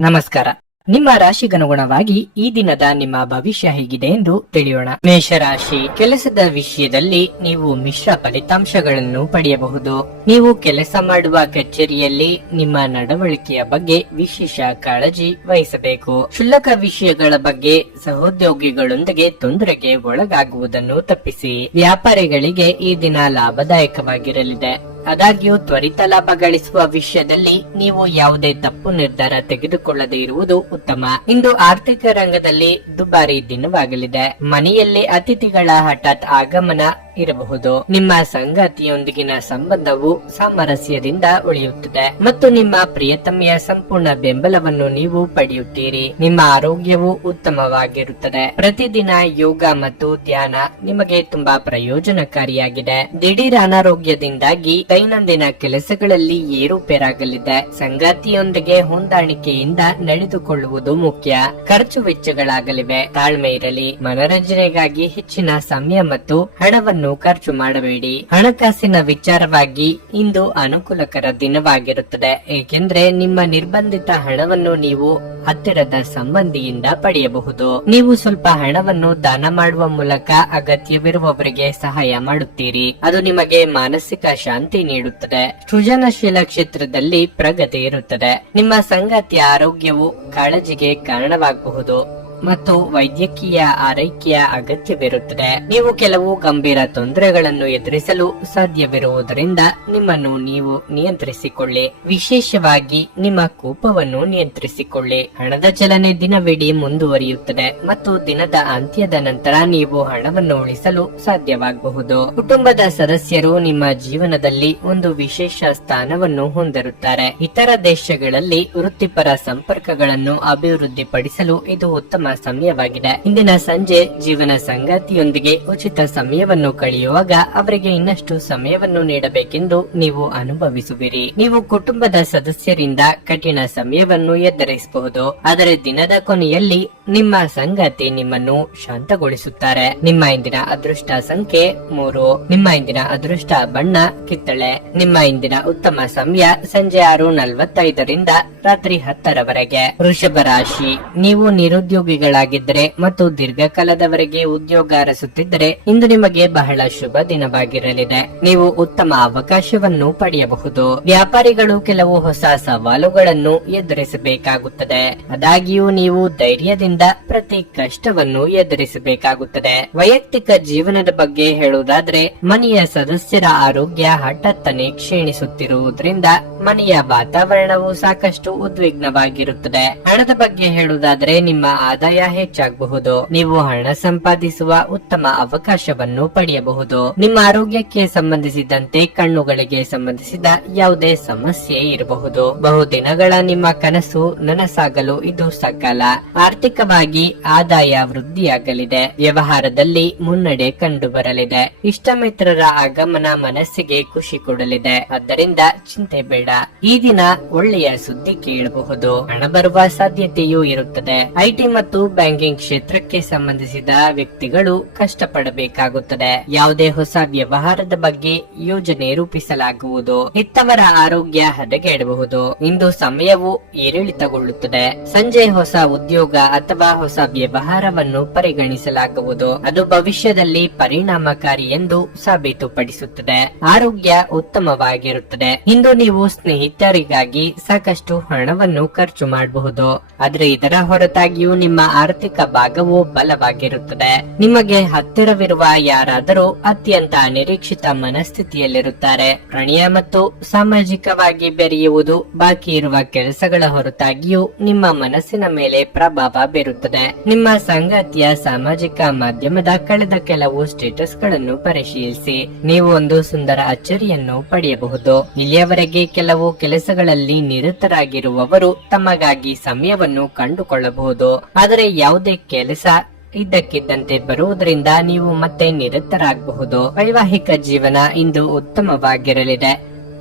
ನಮಸ್ಕಾರ. ನಿಮ್ಮ ರಾಶಿಗನುಗುಣವಾಗಿ ಈ ದಿನದ ನಿಮ್ಮ ಭವಿಷ್ಯ ಹೇಗಿದೆ ಎಂದು ತಿಳಿಯೋಣ. ಮೇಷರಾಶಿ, ಕೆಲಸದ ವಿಷಯದಲ್ಲಿ ನೀವು ಮಿಶ್ರ ಫಲಿತಾಂಶಗಳನ್ನು ಪಡೆಯಬಹುದು. ನೀವು ಕೆಲಸ ಮಾಡುವ ಕಚೇರಿಯಲ್ಲಿ ನಿಮ್ಮ ನಡವಳಿಕೆಯ ಬಗ್ಗೆ ವಿಶೇಷ ಕಾಳಜಿ ವಹಿಸಬೇಕು. ಕ್ಷುಲ್ಲಕ ವಿಷಯಗಳ ಬಗ್ಗೆ ಸಹೋದ್ಯೋಗಿಗಳೊಂದಿಗೆ ತೊಂದರೆಗೆ ಒಳಗಾಗುವುದನ್ನು ತಪ್ಪಿಸಿ. ವ್ಯಾಪಾರಿಗಳಿಗೆ ಈ ದಿನ ಲಾಭದಾಯಕವಾಗಿರಲಿದೆ. ಆದಾಗ್ಯೂ ತ್ವರಿತ ಲಾಭ ಗಳಿಸುವ ವಿಷಯದಲ್ಲಿ ನೀವು ಯಾವುದೇ ತಪ್ಪು ನಿರ್ಧಾರ ತೆಗೆದುಕೊಳ್ಳದೇ ಇರುವುದು ಉತ್ತಮ. ಇಂದು ಆರ್ಥಿಕ ರಂಗದಲ್ಲಿ ದುಬಾರಿ ದಿನವಾಗಲಿದೆ. ಮನೆಯಲ್ಲಿ ಅತಿಥಿಗಳ ಹಠಾತ್ ಆಗಮನ ಇರಬಹುದು. ನಿಮ್ಮ ಸಂಗಾತಿಯೊಂದಿಗಿನ ಸಂಬಂಧವು ಸಾಮರಸ್ಯದಿಂದ ಉಳಿಯುತ್ತದೆ ಮತ್ತು ನಿಮ್ಮ ಪ್ರಿಯತಮೆಯ ಸಂಪೂರ್ಣ ಬೆಂಬಲವನ್ನು ನೀವು ಪಡೆಯುತ್ತೀರಿ. ನಿಮ್ಮ ಆರೋಗ್ಯವು ಉತ್ತಮವಾಗಿರುತ್ತದೆ. ಪ್ರತಿದಿನ ಯೋಗ ಮತ್ತು ಧ್ಯಾನ ನಿಮಗೆ ತುಂಬಾ ಪ್ರಯೋಜನಕಾರಿಯಾಗಿದೆ. ದಿಢೀರ್ ಅನಾರೋಗ್ಯದಿಂದಾಗಿ ದೈನಂದಿನ ಕೆಲಸಗಳಲ್ಲಿ ಏರುಪೇರಾಗಲಿದೆ. ಸಂಗಾತಿಯೊಂದಿಗೆ ಹೊಂದಾಣಿಕೆಯಿಂದ ನಡೆದುಕೊಳ್ಳುವುದು ಮುಖ್ಯ. ಖರ್ಚು ವೆಚ್ಚಗಳಾಗಲಿವೆ. ತಾಳ್ಮೆ ಇರಲಿ. ಮನರಂಜನೆಗಾಗಿ ಹೆಚ್ಚಿನ ಸಮಯ ಮತ್ತು ಹಣವನ್ನು ಖರ್ಚು ಮಾಡಬೇಡಿ. ಹಣಕಾಸಿನ ವಿಚಾರವಾಗಿ ಇಂದು ಅನುಕೂಲಕರ ದಿನವಾಗಿರುತ್ತದೆ, ಏಕೆಂದ್ರೆ ನಿಮ್ಮ ನಿರ್ಬಂಧಿತ ಹಣವನ್ನು ನೀವು ಹತ್ತಿರದ ಸಂಬಂಧಿಯಿಂದ ಪಡೆಯಬಹುದು. ನೀವು ಸ್ವಲ್ಪ ಹಣವನ್ನು ದಾನ ಮಾಡುವ ಮೂಲಕ ಅಗತ್ಯವಿರುವವರಿಗೆ ಸಹಾಯ ಮಾಡುತ್ತೀರಿ. ಅದು ನಿಮಗೆ ಮಾನಸಿಕ ಶಾಂತಿ ನೀಡುತ್ತದೆ. ಸೃಜನಶೀಲ ಕ್ಷೇತ್ರದಲ್ಲಿ ಪ್ರಗತಿ ಇರುತ್ತದೆ. ನಿಮ್ಮ ಸಂಗಾತಿಯ ಆರೋಗ್ಯವು ಕಾಳಜಿಗೆ ಕಾರಣವಾಗಬಹುದು ಮತ್ತು ವೈದ್ಯಕೀಯ ಆರೈಕೆಯ ಅಗತ್ಯವಿರುತ್ತದೆ. ನೀವು ಕೆಲವು ಗಂಭೀರ ತೊಂದರೆಗಳನ್ನು ಎದುರಿಸಲು ಸಾಧ್ಯವಿರುವುದರಿಂದ ನಿಮ್ಮನ್ನು ನೀವು ನಿಯಂತ್ರಿಸಿಕೊಳ್ಳಿ. ವಿಶೇಷವಾಗಿ ನಿಮ್ಮ ಕೋಪವನ್ನು ನಿಯಂತ್ರಿಸಿಕೊಳ್ಳಿ. ಹಣದ ಚಲನೆ ದಿನವಿಡೀ ಮುಂದುವರಿಯುತ್ತದೆ ಮತ್ತು ದಿನದ ಅಂತ್ಯದ ನಂತರ ನೀವು ಹಣವನ್ನು ಉಳಿಸಲು ಸಾಧ್ಯವಾಗಬಹುದು. ಕುಟುಂಬದ ಸದಸ್ಯರು ನಿಮ್ಮ ಜೀವನದಲ್ಲಿ ಒಂದು ವಿಶೇಷ ಸ್ಥಾನವನ್ನು ಹೊಂದಿರುತ್ತಾರೆ. ಇತರ ದೇಶಗಳಲ್ಲಿ ವೃತ್ತಿಪರ ಸಂಪರ್ಕಗಳನ್ನು ಅಭಿವೃದ್ಧಿಪಡಿಸಲು ಇದು ಉತ್ತಮ ಸಮಯವಾಗಿದೆ. ಇಂದಿನ ಸಂಜೆ ಜೀವನ ಸಂಗಾತಿಯೊಂದಿಗೆ ಉಚಿತ ಸಮಯವನ್ನು ಕಳೆಯುವಾಗ ಅವರಿಗೆ ಇನ್ನಷ್ಟು ಸಮಯವನ್ನು ನೀಡಬೇಕೆಂದು ನೀವು ಅನುಭವಿಸುವಿರಿ. ನೀವು ಕುಟುಂಬದ ಸದಸ್ಯರಿಂದ ಕಠಿಣ ಸಮಯವನ್ನು ಎದುರಿಸಬಹುದು, ಆದರೆ ದಿನದ ಕೊನೆಯಲ್ಲಿ ನಿಮ್ಮ ಸಂಗಾತಿ ನಿಮ್ಮನ್ನು ಶಾಂತಗೊಳಿಸುತ್ತಾರೆ. ನಿಮ್ಮ ಇಂದಿನ ಅದೃಷ್ಟ ಸಂಖ್ಯೆ 3. ನಿಮ್ಮ ಇಂದಿನ ಅದೃಷ್ಟ ಬಣ್ಣ ಕಿತ್ತಳೆ. ನಿಮ್ಮ ಇಂದಿನ ಉತ್ತಮ ಸಮಯ ಸಂಜೆ 6:45ರಿಂದ ರಾತ್ರಿ 10ರವರೆಗೆ. ವೃಷಭ ರಾಶಿ, ನೀವು ನಿರುದ್ಯೋಗಿಗಳಾಗಿದ್ದರೆ ಮತ್ತು ದೀರ್ಘಕಾಲದವರೆಗೆ ಉದ್ಯೋಗ ಅರಸುತ್ತಿದ್ದರೆ ಇಂದು ನಿಮಗೆ ಬಹಳ ಶುಭ ದಿನವಾಗಿರಲಿದೆ. ನೀವು ಉತ್ತಮ ಅವಕಾಶವನ್ನು ಪಡೆಯಬಹುದು. ವ್ಯಾಪಾರಿಗಳು ಕೆಲವು ಹೊಸ ಸವಾಲುಗಳನ್ನು ಎದುರಿಸಬೇಕಾಗುತ್ತದೆ. ಆದಾಗ್ಯೂ ನೀವು ಧೈರ್ಯದಿಂದ ಪ್ರತಿ ಕಷ್ಟವನ್ನು ಎದುರಿಸಬೇಕಾಗುತ್ತದೆ. ವೈಯಕ್ತಿಕ ಜೀವನದ ಬಗ್ಗೆ ಹೇಳುವುದಾದ್ರೆ, ಮನೆಯ ಸದಸ್ಯರ ಆರೋಗ್ಯ ಹಠಾತ್ತನೆ ಕ್ಷೀಣಿಸುತ್ತಿರುವುದರಿಂದ ಮನೆಯ ವಾತಾವರಣವು ಸಾಕಷ್ಟು ಉದ್ವಿಗ್ನವಾಗಿರುತ್ತದೆ. ಹಣದ ಬಗ್ಗೆ ಹೇಳುವುದಾದ್ರೆ, ನಿಮ್ಮ ಆದಾಯ ಹೆಚ್ಚಾಗಬಹುದು. ನೀವು ಹಣ ಸಂಪಾದಿಸುವ ಉತ್ತಮ ಅವಕಾಶವನ್ನು ಪಡೆಯಬಹುದು. ನಿಮ್ಮ ಆರೋಗ್ಯಕ್ಕೆ ಸಂಬಂಧಿಸಿದಂತೆ ಕಣ್ಣುಗಳಿಗೆ ಸಂಬಂಧಿಸಿದ ಯಾವುದೇ ಸಮಸ್ಯೆ ಇರಬಹುದು. ಬಹುದಿನಗಳ ನಿಮ್ಮ ಕನಸು ನನಸಾಗಲು ಇದು ಸಕಾಲ. ಆರ್ಥಿಕವಾಗಿ ಆದಾಯ ವೃದ್ಧಿಯಾಗಲಿದೆ. ವ್ಯವಹಾರದಲ್ಲಿ ಮುನ್ನಡೆ ಕಂಡು ಬರಲಿದೆ. ಇಷ್ಟ ಮಿತ್ರರ ಆಗಮನ ಮನಸ್ಸಿಗೆ ಖುಷಿ ಕೊಡಲಿದೆ. ಆದ್ದರಿಂದ ಚಿಂತೆ ಬೇಡ. ಈ ದಿನ ಒಳ್ಳೆಯ ಸುದ್ದಿ ಕೇಳಬಹುದು. ಹಣ ಬರುವ ಸಾಧ್ಯತೆಯೂ ಇರುತ್ತದೆ. ಐಟಿ ಮತ್ತು ಬ್ಯಾಂಕಿಂಗ್ ಕ್ಷೇತ್ರಕ್ಕೆ ಸಂಬಂಧಿಸಿದ ವ್ಯಕ್ತಿಗಳು ಕಷ್ಟಪಡಬೇಕಾಗುತ್ತದೆ. ಯಾವುದೇ ಹೊಸ ವ್ಯವಹಾರದ ಬಗ್ಗೆ ಯೋಜನೆ ರೂಪಿಸಲಾಗುವುದು. ಹೆತ್ತವರ ಆರೋಗ್ಯ ಹದಗೆಡಬಹುದು. ಇಂದು ಸಮಯವು ಏರಿಳಿತಗೊಳ್ಳುತ್ತದೆ. ಸಂಜೆ ಹೊಸ ಉದ್ಯೋಗ ಅಥವಾ ಹೊಸ ವ್ಯವಹಾರವನ್ನು ಪರಿಗಣಿಸಲಾಗುವುದು. ಅದು ಭವಿಷ್ಯದಲ್ಲಿ ಪರಿಣಾಮಕಾರಿ ಎಂದು ಸಾಬೀತುಪಡಿಸುತ್ತದೆ. ಆರೋಗ್ಯ ಉತ್ತಮವಾಗಿರುತ್ತದೆ. ಇಂದು ನೀವು ಸ್ನೇಹಿತರಿಗಾಗಿ ಸಾಕಷ್ಟು ಹಣವನ್ನು ಖರ್ಚು ಮಾಡಬಹುದು, ಆದರೆ ಇದರ ಹೊರತಾಗಿಯೂ ನಿಮ್ಮ ಆರ್ಥಿಕ ಭಾಗವು ಬಲವಾಗಿರುತ್ತದೆ. ನಿಮಗೆ ಹತ್ತಿರವಿರುವ ಯಾರಾದರೂ ಅತ್ಯಂತ ಅನಿರೀಕ್ಷಿತ ಮನಸ್ಥಿತಿಯಲ್ಲಿರುತ್ತಾರೆ. ಪ್ರಣಯ ಮತ್ತು ಸಾಮಾಜಿಕವಾಗಿ ಬೆರೆಯುವುದು ಬಾಕಿ ಇರುವ ಕೆಲಸಗಳ ಹೊರತಾಗಿಯೂ ನಿಮ್ಮ ಮನಸ್ಸಿನ ಮೇಲೆ ಪ್ರಭಾವ ಬೀರುತ್ತದೆ. ನಿಮ್ಮ ಸಂಗಾತಿಯ ಸಾಮಾಜಿಕ ಮಾಧ್ಯಮದ ಕಳೆದ ಕೆಲವು ಸ್ಟೇಟಸ್ ಗಳನ್ನು ಪರಿಶೀಲಿಸಿ. ನೀವು ಒಂದು ಸುಂದರ ಅಚ್ಚರಿಯನ್ನು ಪಡೆಯಬಹುದು. ಇಲ್ಲಿಯವರೆಗೆ ಕೆಲವು ಕೆಲಸಗಳಲ್ಲಿ ನಿರತರಾಗಿರುವವರು ತಮಗಾಗಿ ಸಮಯವನ್ನು ಕಂಡುಕೊಳ್ಳಬಹುದು, ಆದರೆ ಯಾವುದೇ ಕೆಲಸ ಇದ್ದಕ್ಕಿದ್ದಂತೆ ಬರುವುದರಿಂದ ನೀವು ಮತ್ತೆ ನಿರತರಾಗಬಹುದು. ವೈವಾಹಿಕ ಜೀವನ ಇಂದು ಉತ್ತಮವಾಗಿರಲಿದೆ.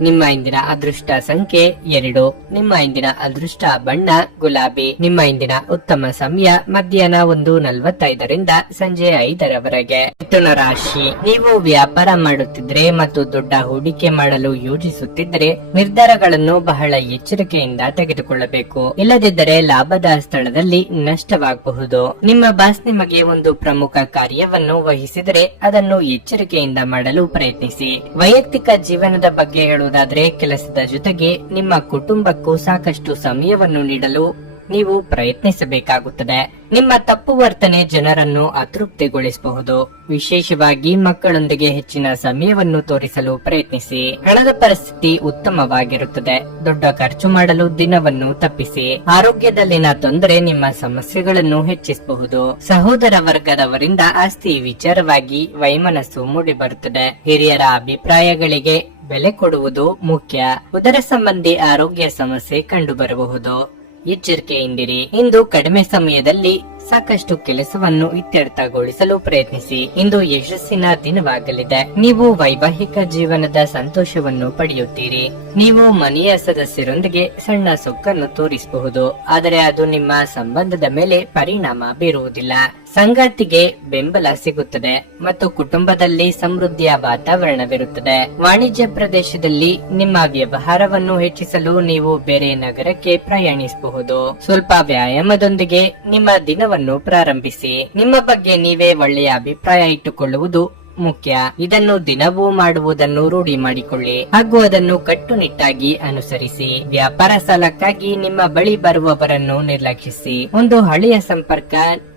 ನಿಮ್ಮ ಇಂದಿನ ಅದೃಷ್ಟ ಸಂಖ್ಯೆ 2. ನಿಮ್ಮ ಇಂದಿನ ಅದೃಷ್ಟ ಬಣ್ಣ ಗುಲಾಬಿ. ನಿಮ್ಮ ಇಂದಿನ ಉತ್ತಮ ಸಮಯ ಮಧ್ಯಾಹ್ನ 1:45 ಸಂಜೆ 5 ಮಿಥುನ ರಾಶಿ. ನೀವು ವ್ಯಾಪಾರ ಮಾಡುತ್ತಿದ್ರೆ ಮತ್ತು ದೊಡ್ಡ ಹೂಡಿಕೆ ಮಾಡಲು ಯೋಜಿಸುತ್ತಿದ್ದರೆ ನಿರ್ಧಾರಗಳನ್ನು ಬಹಳ ಎಚ್ಚರಿಕೆಯಿಂದ ತೆಗೆದುಕೊಳ್ಳಬೇಕು. ಇಲ್ಲದಿದ್ದರೆ ಲಾಭದ ಸ್ಥಳದಲ್ಲಿ ನಷ್ಟವಾಗಬಹುದು. ನಿಮ್ಮ ಬಾಸ್ ನಿಮಗೆ ಒಂದು ಪ್ರಮುಖ ಕಾರ್ಯವನ್ನು ವಹಿಸಿದರೆ ಅದನ್ನು ಎಚ್ಚರಿಕೆಯಿಂದ ಮಾಡಲು ಪ್ರಯತ್ನಿಸಿ. ವೈಯಕ್ತಿಕ ಜೀವನದ ಬಗ್ಗೆ ಹೇಳುವುದಾದ್ರೆ, ಕೆಲಸದ ಜೊತೆಗೆ ನಿಮ್ಮ ಕುಟುಂಬಕ್ಕೂ ಸಾಕಷ್ಟು ಸಮಯವನ್ನು ನೀಡಲು ನೀವು ಪ್ರಯತ್ನಿಸಬೇಕಾಗುತ್ತದೆ. ನಿಮ್ಮ ತಪ್ಪು ವರ್ತನೆ ಜನರನ್ನು ಅತೃಪ್ತಿಗೊಳಿಸಬಹುದು. ವಿಶೇಷವಾಗಿ ಮಕ್ಕಳೊಂದಿಗೆ ಹೆಚ್ಚಿನ ಸಮಯವನ್ನು ತೋರಿಸಲು ಪ್ರಯತ್ನಿಸಿ. ಹಣದ ಪರಿಸ್ಥಿತಿ ಉತ್ತಮವಾಗಿರುತ್ತದೆ. ದೊಡ್ಡ ಖರ್ಚು ಮಾಡಲು ದಿನವನ್ನು ತಪ್ಪಿಸಿ. ಆರೋಗ್ಯದಲ್ಲಿನ ತೊಂದರೆ ನಿಮ್ಮ ಸಮಸ್ಯೆಗಳನ್ನು ಹೆಚ್ಚಿಸಬಹುದು. ಸಹೋದರ ವರ್ಗದವರಿಂದ ಆಸ್ತಿ ವಿಚಾರವಾಗಿ ವೈಮನಸ್ಸು ಮೂಡಿಬರುತ್ತದೆ. ಹಿರಿಯರ ಅಭಿಪ್ರಾಯಗಳಿಗೆ ಬೆಲೆ ಕೊಡುವುದು ಮುಖ್ಯ. ಉದರ ಸಂಬಂಧಿ ಆರೋಗ್ಯ ಸಮಸ್ಯೆ ಕಂಡುಬರಬಹುದು. ಎಚ್ಚರಿಕೆಯಿಂದಿರಿ. ಇಂದು ಕಡಿಮೆ ಸಮಯದಲ್ಲಿ ಸಾಕಷ್ಟು ಕೆಲಸವನ್ನು ಇತ್ಯರ್ಥಗೊಳಿಸಲು ಪ್ರಯತ್ನಿಸಿ. ಇಂದು ಯಶಸ್ಸಿನ ದಿನವಾಗಲಿದೆ. ನೀವು ವೈವಾಹಿಕ ಜೀವನದ ಸಂತೋಷವನ್ನು ಪಡೆಯುತ್ತೀರಿ. ನೀವು ಮನೆಯ ಸದಸ್ಯರೊಂದಿಗೆ ಸಣ್ಣ ಸೊಕ್ಕನ್ನು ತೋರಿಸಬಹುದು, ಆದರೆ ಅದು ನಿಮ್ಮ ಸಂಬಂಧದ ಮೇಲೆ ಪರಿಣಾಮ ಬೀರುವುದಿಲ್ಲ. ಸಂಗಾತಿಗೆ ಬೆಂಬಲ ಸಿಗುತ್ತದೆ ಮತ್ತು ಕುಟುಂಬದಲ್ಲಿ ಸಮೃದ್ಧಿಯ ವಾತಾವರಣವಿರುತ್ತದೆ. ವಾಣಿಜ್ಯ ಪ್ರದೇಶದಲ್ಲಿ ನಿಮ್ಮ ವ್ಯವಹಾರವನ್ನು ಹೆಚ್ಚಿಸಲು ನೀವು ಬೇರೆ ನಗರಕ್ಕೆ ಪ್ರಯಾಣಿಸಬಹುದು. ಸ್ವಲ್ಪ ವ್ಯಾಯಾಮದೊಂದಿಗೆ ನಿಮ್ಮ ದಿನವನ್ನು ಪ್ರಾರಂಭಿಸಿ. ನಿಮ್ಮ ಬಗ್ಗೆ ನೀವೇ ಒಳ್ಳೆಯ ಅಭಿಪ್ರಾಯ ಇಟ್ಟುಕೊಳ್ಳುವುದು ಮುಖ್ಯ. ಇದನ್ನು ದಿನವೂ ಮಾಡುವುದನ್ನು ರೂಢಿ ಮಾಡಿಕೊಳ್ಳಿ ಹಾಗೂ ಅದನ್ನು ಕಟ್ಟುನಿಟ್ಟಾಗಿ ಅನುಸರಿಸಿ. ವ್ಯಾಪಾರ ಸಾಲಕ್ಕಾಗಿ ನಿಮ್ಮ ಬಳಿ ಬರುವವರನ್ನು ನಿರ್ಲಕ್ಷಿಸಿ. ಒಂದು ಹಳೆಯ ಸಂಪರ್ಕ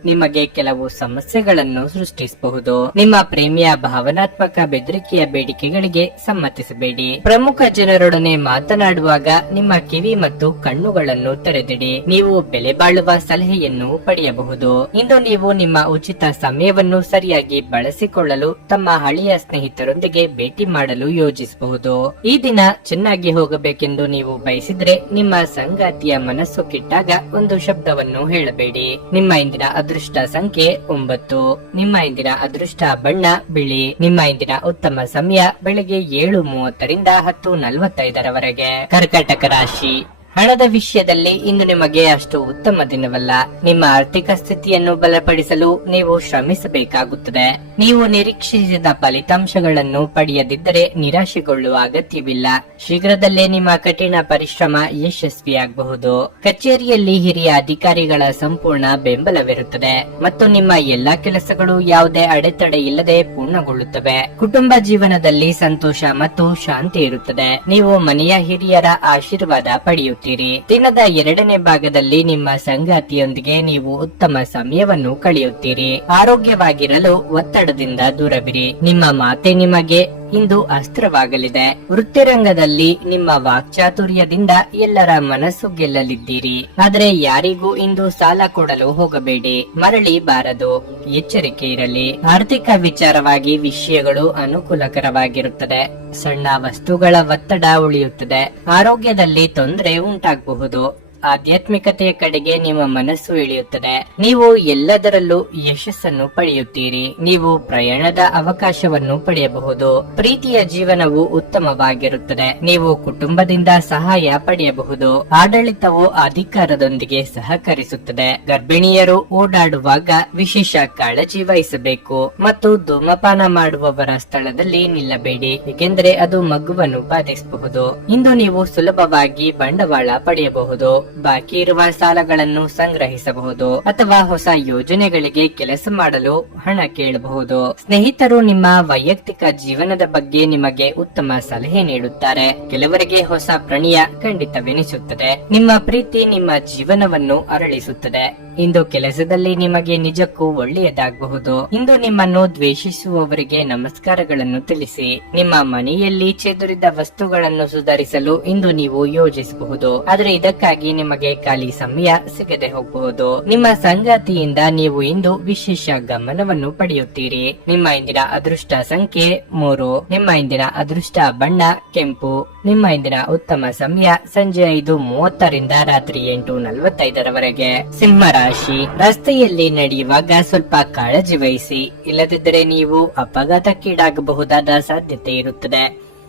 ನಿಮಗೆ ಕೆಲವು ಸಮಸ್ಯೆಗಳನ್ನು ಸೃಷ್ಟಿಸಬಹುದು. ನಿಮ್ಮ ಪ್ರೇಮಿಯ ಭಾವನಾತ್ಮಕ ಬೆದರಿಕೆಯ ಬೇಡಿಕೆಗಳಿಗೆ ಸಮ್ಮತಿಸಬೇಡಿ. ಪ್ರಮುಖ ಜನರೊಡನೆ ಮಾತನಾಡುವಾಗ ನಿಮ್ಮ ಕಿವಿ ಮತ್ತು ಕಣ್ಣುಗಳನ್ನು ತೆರೆದಿಡಿ. ನೀವು ಬೆಲೆ ಬಾಳುವ ಸಲಹೆಯನ್ನು ಪಡೆಯಬಹುದು. ಇಂದು ನೀವು ನಿಮ್ಮ ಉಚಿತ ಸಮಯವನ್ನು ಸರಿಯಾಗಿ ಬಳಸಿಕೊಳ್ಳಲು ತಮ್ಮ ಹಳೆಯ ಸ್ನೇಹಿತರೊಂದಿಗೆ ಭೇಟಿ ಮಾಡಲು ಯೋಜಿಸಬಹುದು. ಈ ದಿನ ಚೆನ್ನಾಗಿ ಹೋಗಬೇಕೆಂದು ನೀವು ಬಯಸಿದ್ರೆ ನಿಮ್ಮ ಸಂಗಾತಿಯ ಮನಸ್ಸು ಕೆಟ್ಟಾಗ ಒಂದು ಶಬ್ದವನ್ನು ಹೇಳಬೇಡಿ. ನಿಮ್ಮ ಇಂದಿನ ಅದೃಷ್ಟ ಸಂಖ್ಯೆ 9. ನಿಮ್ಮ ಇಂದಿನ ಅದೃಷ್ಟ ಬಣ್ಣ ಬಿಳಿ. ನಿಮ್ಮ ಇಂದಿನ ಉತ್ತಮ ಸಮಯ ಬೆಳಗ್ಗೆ 7:30 10:45 ಕರ್ಕಾಟಕ ರಾಶಿ. ಹಣದ ವಿಷಯದಲ್ಲಿ ಇಂದು ನಿಮಗೆ ಅಷ್ಟು ಉತ್ತಮ ದಿನವಲ್ಲ. ನಿಮ್ಮ ಆರ್ಥಿಕ ಸ್ಥಿತಿಯನ್ನು ಬಲಪಡಿಸಲು ನೀವು ಶ್ರಮಿಸಬೇಕಾಗುತ್ತದೆ. ನೀವು ನಿರೀಕ್ಷಿಸಿದ ಫಲಿತಾಂಶಗಳನ್ನು ಪಡೆಯದಿದ್ದರೆ ನಿರಾಶೆಗೊಳ್ಳುವ ಅಗತ್ಯವಿಲ್ಲ. ಶೀಘ್ರದಲ್ಲೇ ನಿಮ್ಮ ಕಠಿಣ ಪರಿಶ್ರಮ ಯಶಸ್ವಿಯಾಗಬಹುದು. ಕಚೇರಿಯಲ್ಲಿ ಹಿರಿಯ ಅಧಿಕಾರಿಗಳ ಸಂಪೂರ್ಣ ಬೆಂಬಲವಿರುತ್ತದೆ ಮತ್ತು ನಿಮ್ಮ ಎಲ್ಲಾ ಕೆಲಸಗಳು ಯಾವುದೇ ಅಡೆತಡೆ ಇಲ್ಲದೆ ಪೂರ್ಣಗೊಳ್ಳುತ್ತವೆ. ಕುಟುಂಬ ಜೀವನದಲ್ಲಿ ಸಂತೋಷ ಮತ್ತು ಶಾಂತಿ ಇರುತ್ತದೆ. ನೀವು ಮನೆಯ ಹಿರಿಯರ ಆಶೀರ್ವಾದ ಪಡೆಯುತ್ತೀರಿ. ದಿನದ 2ನೇ ಭಾಗದಲ್ಲಿ ನಿಮ್ಮ ಸಂಗಾತಿಯೊಂದಿಗೆ ನೀವು ಉತ್ತಮ ಸಮಯವನ್ನು ಕಳೆಯುತ್ತೀರಿ. ಆರೋಗ್ಯವಾಗಿರಲು ಒತ್ತಡದಿಂದ ದೂರವಿರಿ. ನಿಮ್ಮ ಮಾತೆ ನಿಮಗೆ ಇಂದು ಅಸ್ತ್ರವಾಗಲಿದೆ. ವೃತ್ತಿರಂಗದಲ್ಲಿ ನಿಮ್ಮ ವಾಕ್ಚಾತುರ್ಯದಿಂದ ಎಲ್ಲರ ಮನಸ್ಸು ಗೆಲ್ಲಲಿದ್ದೀರಿ. ಆದರೆ ಯಾರಿಗೂ ಇಂದು ಸಾಲ ಕೊಡಲು ಹೋಗಬೇಡಿ. ಮರಳಿ ಬಾರದು. ಎಚ್ಚರಿಕೆ ಇರಲಿ. ಆರ್ಥಿಕ ವಿಚಾರವಾಗಿ ವಿಷಯಗಳು ಅನುಕೂಲಕರವಾಗಿರುತ್ತದೆ. ಸಣ್ಣ ವಸ್ತುಗಳ ಒತ್ತಡ ಉಳಿಯುತ್ತದೆ. ಆರೋಗ್ಯದಲ್ಲಿ ತೊಂದರೆ ಉಂಟಾಗಬಹುದು. ಆಧ್ಯಾತ್ಮಿಕತೆಯ ಕಡೆಗೆ ನಿಮ್ಮ ಮನಸ್ಸು ಇಳಿಯುತ್ತದೆ. ನೀವು ಎಲ್ಲದರಲ್ಲೂ ಯಶಸ್ಸನ್ನು ಪಡೆಯುತ್ತೀರಿ. ನೀವು ಪ್ರಯಾಣದ ಅವಕಾಶವನ್ನು ಪಡೆಯಬಹುದು. ಪ್ರೀತಿಯ ಜೀವನವು ಉತ್ತಮವಾಗಿರುತ್ತದೆ. ನೀವು ಕುಟುಂಬದಿಂದ ಸಹಾಯ ಪಡೆಯಬಹುದು. ಆಡಳಿತವು ಅಧಿಕಾರದೊಂದಿಗೆ ಸಹಕರಿಸುತ್ತದೆ. ಗರ್ಭಿಣಿಯರು ಓಡಾಡುವಾಗ ವಿಶೇಷ ಕಾಳಜಿ ವಹಿಸಬೇಕು ಮತ್ತು ಧೂಮಪಾನ ಮಾಡುವವರ ಸ್ಥಳದಲ್ಲಿ ನಿಲ್ಲಬೇಡಿ, ಏಕೆಂದರೆ ಅದು ಮಗುವನ್ನು ಬಾಧಿಸಬಹುದು. ಇಂದು ನೀವು ಸುಲಭವಾಗಿ ಬಂಡವಾಳ ಪಡೆಯಬಹುದು. ಬಾಕಿ ಇರುವ ಸಾಲಗಳನ್ನು ಸಂಗ್ರಹಿಸಬಹುದು ಅಥವಾ ಹೊಸ ಯೋಜನೆಗಳಿಗೆ ಕೆಲಸ ಮಾಡಲು ಹಣ ಕೇಳಬಹುದು. ಸ್ನೇಹಿತರು ನಿಮ್ಮ ವೈಯಕ್ತಿಕ ಜೀವನದ ಬಗ್ಗೆ ನಿಮಗೆ ಉತ್ತಮ ಸಲಹೆ ನೀಡುತ್ತಾರೆ. ಕೆಲವರಿಗೆ ಹೊಸ ಪ್ರಣಯ ಖಂಡಿತವೆನಿಸುತ್ತದೆ. ನಿಮ್ಮ ಪ್ರೀತಿ ನಿಮ್ಮ ಜೀವನವನ್ನು ಅರಳಿಸುತ್ತದೆ. ಇಂದು ಕೆಲಸದಲ್ಲಿ ನಿಮಗೆ ನಿಜಕ್ಕೂ ಒಳ್ಳೆಯದಾಗಬಹುದು. ಇಂದು ನಿಮ್ಮನ್ನು ದ್ವೇಷಿಸುವವರಿಗೆ ನಮಸ್ಕಾರಗಳನ್ನು ತಿಳಿಸಿ. ನಿಮ್ಮ ಮನೆಯಲ್ಲಿ ಚೆದುರಿದ ವಸ್ತುಗಳನ್ನು ಸುಧಾರಿಸಲು ಇಂದು ನೀವು ಯೋಜಿಸಬಹುದು. ಆದರೆ ಇದಕ್ಕಾಗಿ ನಿಮಗೆ ಖಾಲಿ ಸಮಯ ಸಿಗದೆ ಹೋಗಬಹುದು. ನಿಮ್ಮ ಸಂಗಾತಿಯಿಂದ ನೀವು ಇಂದು ವಿಶೇಷ ಗಮನವನ್ನು ಪಡೆಯುತ್ತೀರಿ. ನಿಮ್ಮ ಇಂದಿನ ಅದೃಷ್ಟ ಸಂಖ್ಯೆ 3. ನಿಮ್ಮ ಇಂದಿನ ಅದೃಷ್ಟ ಬಣ್ಣ ಕೆಂಪು. ನಿಮ್ಮ ಇಂದಿನ ಉತ್ತಮ ಸಮಯ ಸಂಜೆ 5:30 ರಾತ್ರಿ 8:45 ಸಿಂಹ ರಾಶಿ. ರಸ್ತೆಯಲ್ಲಿ ನಡೆಯುವಾಗ ಸ್ವಲ್ಪ ಕಾಳಜಿ ವಹಿಸಿ, ಇಲ್ಲದಿದ್ದರೆ ನೀವು ಅಪಘಾತಕ್ಕೀಡಾಗಬಹುದಾದ ಸಾಧ್ಯತೆ ಇರುತ್ತದೆ.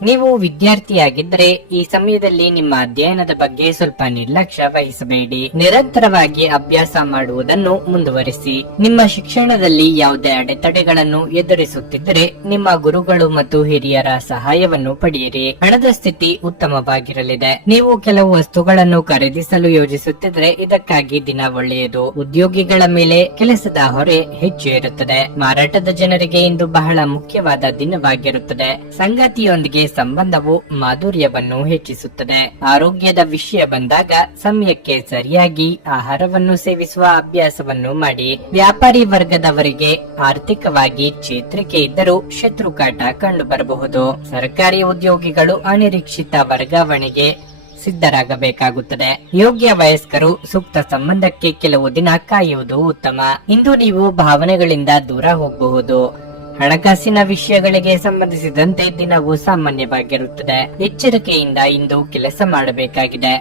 ನೀವು ವಿದ್ಯಾರ್ಥಿಯಾಗಿದ್ದರೆ ಈ ಸಮಯದಲ್ಲಿ ನಿಮ್ಮ ಅಧ್ಯಯನದ ಬಗ್ಗೆ ಸ್ವಲ್ಪ ನಿರ್ಲಕ್ಷ್ಯ ವಹಿಸಬೇಡಿ. ನಿರಂತರವಾಗಿ ಅಭ್ಯಾಸ ಮಾಡುವುದನ್ನು ಮುಂದುವರಿಸಿ. ನಿಮ್ಮ ಶಿಕ್ಷಣದಲ್ಲಿ ಯಾವುದೇ ಅಡೆತಡೆಗಳನ್ನು ಎದುರಿಸುತ್ತಿದ್ದರೆ ನಿಮ್ಮ ಗುರುಗಳು ಮತ್ತು ಹಿರಿಯರ ಸಹಾಯವನ್ನು ಪಡೆಯಿರಿ. ಹಣದ ಸ್ಥಿತಿ ಉತ್ತಮವಾಗಿರಲಿದೆ. ನೀವು ಕೆಲವು ವಸ್ತುಗಳನ್ನು ಖರೀದಿಸಲು ಯೋಜಿಸುತ್ತಿದ್ದರೆ ಇದಕ್ಕಾಗಿ ದಿನ ಒಳ್ಳೆಯದು. ಉದ್ಯೋಗಿಗಳ ಮೇಲೆ ಕೆಲಸದ ಹೊರೆ ಹೆಚ್ಚು ಇರುತ್ತದೆ. ಮಾರಾಟದ ಜನರಿಗೆ ಇಂದು ಬಹಳ ಮುಖ್ಯವಾದ ದಿನವಾಗಿರುತ್ತದೆ. ಸಂಗಾತಿಯೊಂದಿಗೆ ಸಂಬಂಧವು ಮಾಧುರ್ಯವನ್ನು ಹೆಚ್ಚಿಸುತ್ತದೆ. ಆರೋಗ್ಯದ ವಿಷಯ ಬಂದಾಗ ಸಮಯಕ್ಕೆ ಸರಿಯಾಗಿ ಆಹಾರವನ್ನು ಸೇವಿಸುವ ಅಭ್ಯಾಸವನ್ನು ಮಾಡಿ. ವ್ಯಾಪಾರಿ ವರ್ಗದವರಿಗೆ ಆರ್ಥಿಕವಾಗಿ ಚೇತರಿಕೆ ಇದ್ದರೂ ಶತ್ರುಕಾಟ ಕಂಡು ಬರಬಹುದು. ಸರ್ಕಾರಿ ಉದ್ಯೋಗಿಗಳು ಅನಿರೀಕ್ಷಿತ ವರ್ಗಾವಣೆಗೆ ಸಿದ್ಧರಾಗಬೇಕಾಗುತ್ತದೆ. ಯೋಗ್ಯ ವಯಸ್ಕರು ಸೂಕ್ತ ಸಂಬಂಧಕ್ಕೆ ಕೆಲವು ದಿನ ಕಾಯುವುದು ಉತ್ತಮ. ಇಂದು ನೀವು ಭಾವನೆಗಳಿಂದ ದೂರ ಹೋಗಬಹುದು. ಹಣಕಾಸಿನ ವಿಷಯಗಳಿಗೆ ಸಂಬಂಧಿಸಿದಂತೆ ದಿನವು ಸಾಮಾನ್ಯವಾಗಿರುತ್ತದೆ. ಎಚ್ಚರಿಕೆಯಿಂದ ಇಂದು ಕೆಲಸ ಮಾಡಬೇಕಾಗಿದೆ.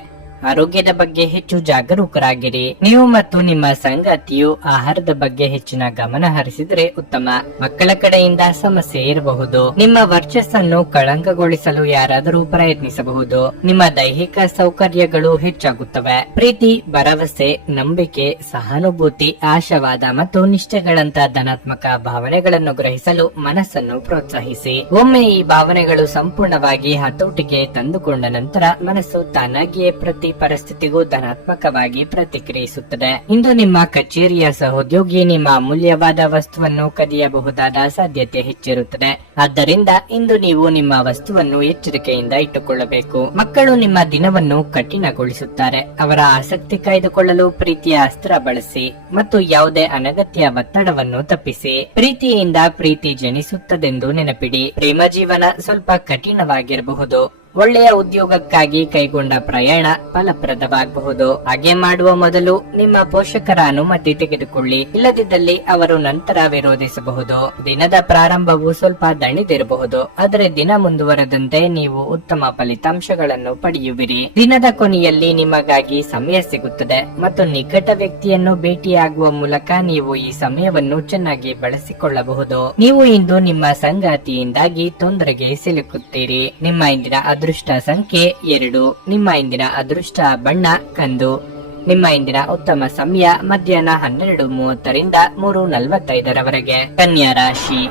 ಆರೋಗ್ಯದ ಬಗ್ಗೆ ಹೆಚ್ಚು ಜಾಗರೂಕರಾಗಿರಿ. ನೀವು ಮತ್ತು ನಿಮ್ಮ ಸಂಗಾತಿಯು ಆಹಾರದ ಬಗ್ಗೆ ಹೆಚ್ಚಿನ ಗಮನ ಹರಿಸಿದರೆ ಉತ್ತಮ. ಮಕ್ಕಳ ಕಡೆಯಿಂದ ಸಮಸ್ಯೆ ಇರಬಹುದು. ನಿಮ್ಮ ವರ್ಚಸ್ಸನ್ನು ಕಳಂಕಗೊಳಿಸಲು ಯಾರಾದರೂ ಪ್ರಯತ್ನಿಸಬಹುದು. ನಿಮ್ಮ ದೈಹಿಕ ಸೌಕರ್ಯಗಳು ಹೆಚ್ಚಾಗುತ್ತವೆ. ಪ್ರೀತಿ, ಭರವಸೆ, ನಂಬಿಕೆ, ಸಹಾನುಭೂತಿ, ಆಶಾವಾದ ಮತ್ತು ನಿಷ್ಠೆಗಳಂತ ಧನಾತ್ಮಕ ಭಾವನೆಗಳನ್ನು ಗ್ರಹಿಸಲು ಮನಸ್ಸನ್ನು ಪ್ರೋತ್ಸಾಹಿಸಿ. ಒಮ್ಮೆ ಈ ಭಾವನೆಗಳು ಸಂಪೂರ್ಣವಾಗಿ ಹತೋಟಿಗೆ ತಂದುಕೊಂಡ ನಂತರ ಮನಸ್ಸು ತಾನಾಗಿಯೇ ಪ್ರತಿ ಪರಿಸ್ಥಿತಿಗೂ ಧನಾತ್ಮಕವಾಗಿ ಪ್ರತಿಕ್ರಿಯಿಸುತ್ತದೆ. ಇಂದು ನಿಮ್ಮ ಕಚೇರಿಯ ಸಹೋದ್ಯೋಗಿ ನಿಮ್ಮ ಅಮೂಲ್ಯವಾದ ವಸ್ತುವನ್ನು ಕದಿಯಬಹುದಾದ ಸಾಧ್ಯತೆ ಹೆಚ್ಚಿರುತ್ತದೆ. ಆದ್ದರಿಂದ ಇಂದು ನೀವು ನಿಮ್ಮ ವಸ್ತುವನ್ನು ಎಚ್ಚರಿಕೆಯಿಂದ ಇಟ್ಟುಕೊಳ್ಳಬೇಕು. ಮಕ್ಕಳು ನಿಮ್ಮ ದಿನವನ್ನು ಕಠಿಣಗೊಳಿಸುತ್ತಾರೆ. ಅವರ ಆಸಕ್ತಿ ಕಾಯ್ದುಕೊಳ್ಳಲು ಪ್ರೀತಿಯ ಅಸ್ತ್ರ ಬಳಸಿ ಮತ್ತು ಯಾವುದೇ ಅನಗತ್ಯ ಒತ್ತಡವನ್ನು ತಪ್ಪಿಸಿ. ಪ್ರೀತಿಯಿಂದ ಪ್ರೀತಿ ಜನಿಸುತ್ತದೆಂದು ನೆನಪಿಡಿ. ಪ್ರೇಮ ಜೀವನ ಸ್ವಲ್ಪ ಕಠಿಣವಾಗಿರಬಹುದು. ಒಳ್ಳೆಯ ಉದ್ಯೋಗಕ್ಕಾಗಿ ಕೈಗೊಂಡ ಪ್ರಯಾಣ ಫಲಪ್ರದವಾಗಬಹುದು. ಹಾಗೆ ಮಾಡುವ ಮೊದಲು ನಿಮ್ಮ ಪೋಷಕರ ಅನುಮತಿ ತೆಗೆದುಕೊಳ್ಳಿ. ಇಲ್ಲದಿದ್ದಲ್ಲಿ ಅವರು ನಂತರ ವಿರೋಧಿಸಬಹುದು. ದಿನದ ಪ್ರಾರಂಭವು ಸ್ವಲ್ಪ ದಣಿದಿರಬಹುದು, ಆದರೆ ದಿನ ಮುಂದುವರೆದಂತೆ ನೀವು ಉತ್ತಮ ಫಲಿತಾಂಶಗಳನ್ನು ಪಡೆಯುವಿರಿ. ದಿನದ ಕೊನೆಯಲ್ಲಿ ನಿಮಗಾಗಿ ಸಮಯ ಸಿಗುತ್ತದೆ ಮತ್ತು ನಿಕಟ ವ್ಯಕ್ತಿಯನ್ನು ಭೇಟಿಯಾಗುವ ಮೂಲಕ ನೀವು ಈ ಸಮಯವನ್ನು ಚೆನ್ನಾಗಿ ಬಳಸಿಕೊಳ್ಳಬಹುದು. ನೀವು ಇಂದು ನಿಮ್ಮ ಸಂಗಾತಿಯಿಂದಾಗಿ ತೊಂದರೆಗೆ ಸಿಲುಕುತ್ತೀರಿ. ನಿಮ್ಮ ಇಂದಿನ ಅದೃಷ್ಟ ಸಂಖ್ಯೆ 2. ನಿಮ್ಮ ಇಂದಿನ ಅದೃಷ್ಟ ಬಣ್ಣ ಕಂದು. ನಿಮ್ಮ ಇಂದಿನ ಉತ್ತಮ ಸಮಯ ಮಧ್ಯಾಹ್ನ 12:30ರಿಂದ 3:45ರವರೆಗೆ. ಕನ್ಯಾ ರಾಶಿ,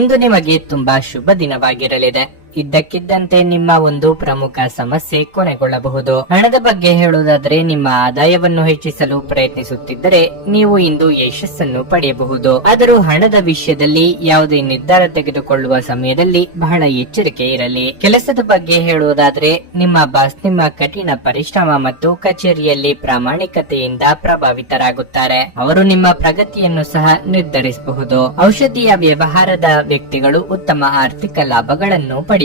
ಇಂದು ನಿಮಗೆ ತುಂಬಾ ಶುಭ ದಿನವಾಗಿರಲಿದೆ. ಇದ್ದಕ್ಕಿದ್ದಂತೆ ನಿಮ್ಮ ಒಂದು ಪ್ರಮುಖ ಸಮಸ್ಯೆ ಕೊನೆಗೊಳ್ಳಬಹುದು. ಹಣದ ಬಗ್ಗೆ ಹೇಳುವುದಾದರೆ, ನಿಮ್ಮ ಆದಾಯವನ್ನು ಹೆಚ್ಚಿಸಲು ಪ್ರಯತ್ನಿಸುತ್ತಿದ್ದರೆ ನೀವು ಇಂದು ಯಶಸ್ಸನ್ನು ಪಡೆಯಬಹುದು. ಆದರೂ ಹಣದ ವಿಷಯದಲ್ಲಿ ಯಾವುದೇ ನಿರ್ಧಾರ ತೆಗೆದುಕೊಳ್ಳುವ ಸಮಯದಲ್ಲಿ ಬಹಳ ಎಚ್ಚರಿಕೆ ಇರಲಿ. ಕೆಲಸದ ಬಗ್ಗೆ ಹೇಳುವುದಾದರೆ, ನಿಮ್ಮ ಬಾಸ್ ನಿಮ್ಮ ಕಠಿಣ ಪರಿಶ್ರಮ ಮತ್ತು ಕಚೇರಿಯಲ್ಲಿ ಪ್ರಾಮಾಣಿಕತೆಯಿಂದ ಪ್ರಭಾವಿತರಾಗುತ್ತಾರೆ. ಅವರು ನಿಮ್ಮ ಪ್ರಗತಿಯನ್ನು ಸಹ ನಿರ್ಧರಿಸಬಹುದು. ಔಷಧಿಯ ವ್ಯವಹಾರದ ವ್ಯಕ್ತಿಗಳು ಉತ್ತಮ ಆರ್ಥಿಕ ಲಾಭಗಳನ್ನು ಪಡೆಯಬಹುದು.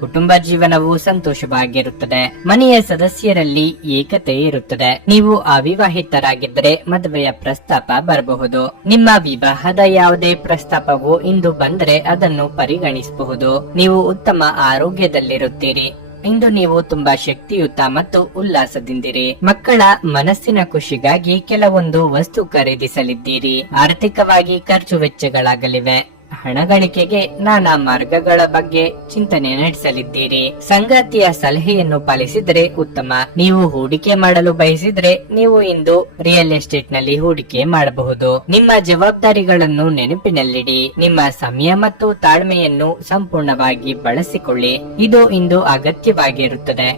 ಕುಟುಂಬ ಜೀವನವು ಸಂತೋಷವಾಗಿರುತ್ತದೆ. ಮನೆಯ ಸದಸ್ಯರಲ್ಲಿ ಏಕತೆ ಇರುತ್ತದೆ. ನೀವು ಅವಿವಾಹಿತರಾಗಿದ್ದರೆ ಮದುವೆಯ ಪ್ರಸ್ತಾಪ ಬರಬಹುದು. ನಿಮ್ಮ ವಿವಾಹದ ಯಾವುದೇ ಪ್ರಸ್ತಾಪವು ಇಂದು ಬಂದರೆ ಅದನ್ನು ಪರಿಗಣಿಸಬಹುದು. ನೀವು ಉತ್ತಮ ಆರೋಗ್ಯದಲ್ಲಿರುತ್ತೀರಿ. ಇಂದು ನೀವು ತುಂಬಾ ಶಕ್ತಿಯುತ ಮತ್ತು ಉಲ್ಲಾಸದಿಂದಿರಿ. ಮಕ್ಕಳ ಮನಸ್ಸಿನ ಖುಷಿಗಾಗಿ ಕೆಲವೊಂದು ವಸ್ತು ಖರೀದಿಸಲಿದ್ದೀರಿ. ಆರ್ಥಿಕವಾಗಿ ಖರ್ಚು ವೆಚ್ಚಗಳಾಗಲಿವೆ. ಹಣ ಗಳಿಕೆಗೆ ನಾನಾ ಮಾರ್ಗಗಳ ಬಗ್ಗೆ ಚಿಂತನೆ ನಡೆಸಲಿದ್ದೀರಿ. ಸಂಗಾತಿಯ ಸಲಹೆಯನ್ನು ಪಾಲಿಸಿದರೆ ಉತ್ತಮ. ನೀವು ಹೂಡಿಕೆ ಮಾಡಲು ಬಯಸಿದ್ರೆ ನೀವು ಇಂದು ರಿಯಲ್ ಎಸ್ಟೇಟ್ ನಲ್ಲಿ ಹೂಡಿಕೆ ಮಾಡಬಹುದು. ನಿಮ್ಮ ಜವಾಬ್ದಾರಿಗಳನ್ನು ನೆನಪಿನಲ್ಲಿಡಿ. ನಿಮ್ಮ ಸಮಯ ಮತ್ತು ತಾಳ್ಮೆಯನ್ನು ಸಂಪೂರ್ಣವಾಗಿ ಬಳಸಿಕೊಳ್ಳಿ. ಇದು ಇಂದು ಅಗತ್ಯವಾಗಿರುತ್ತದೆ.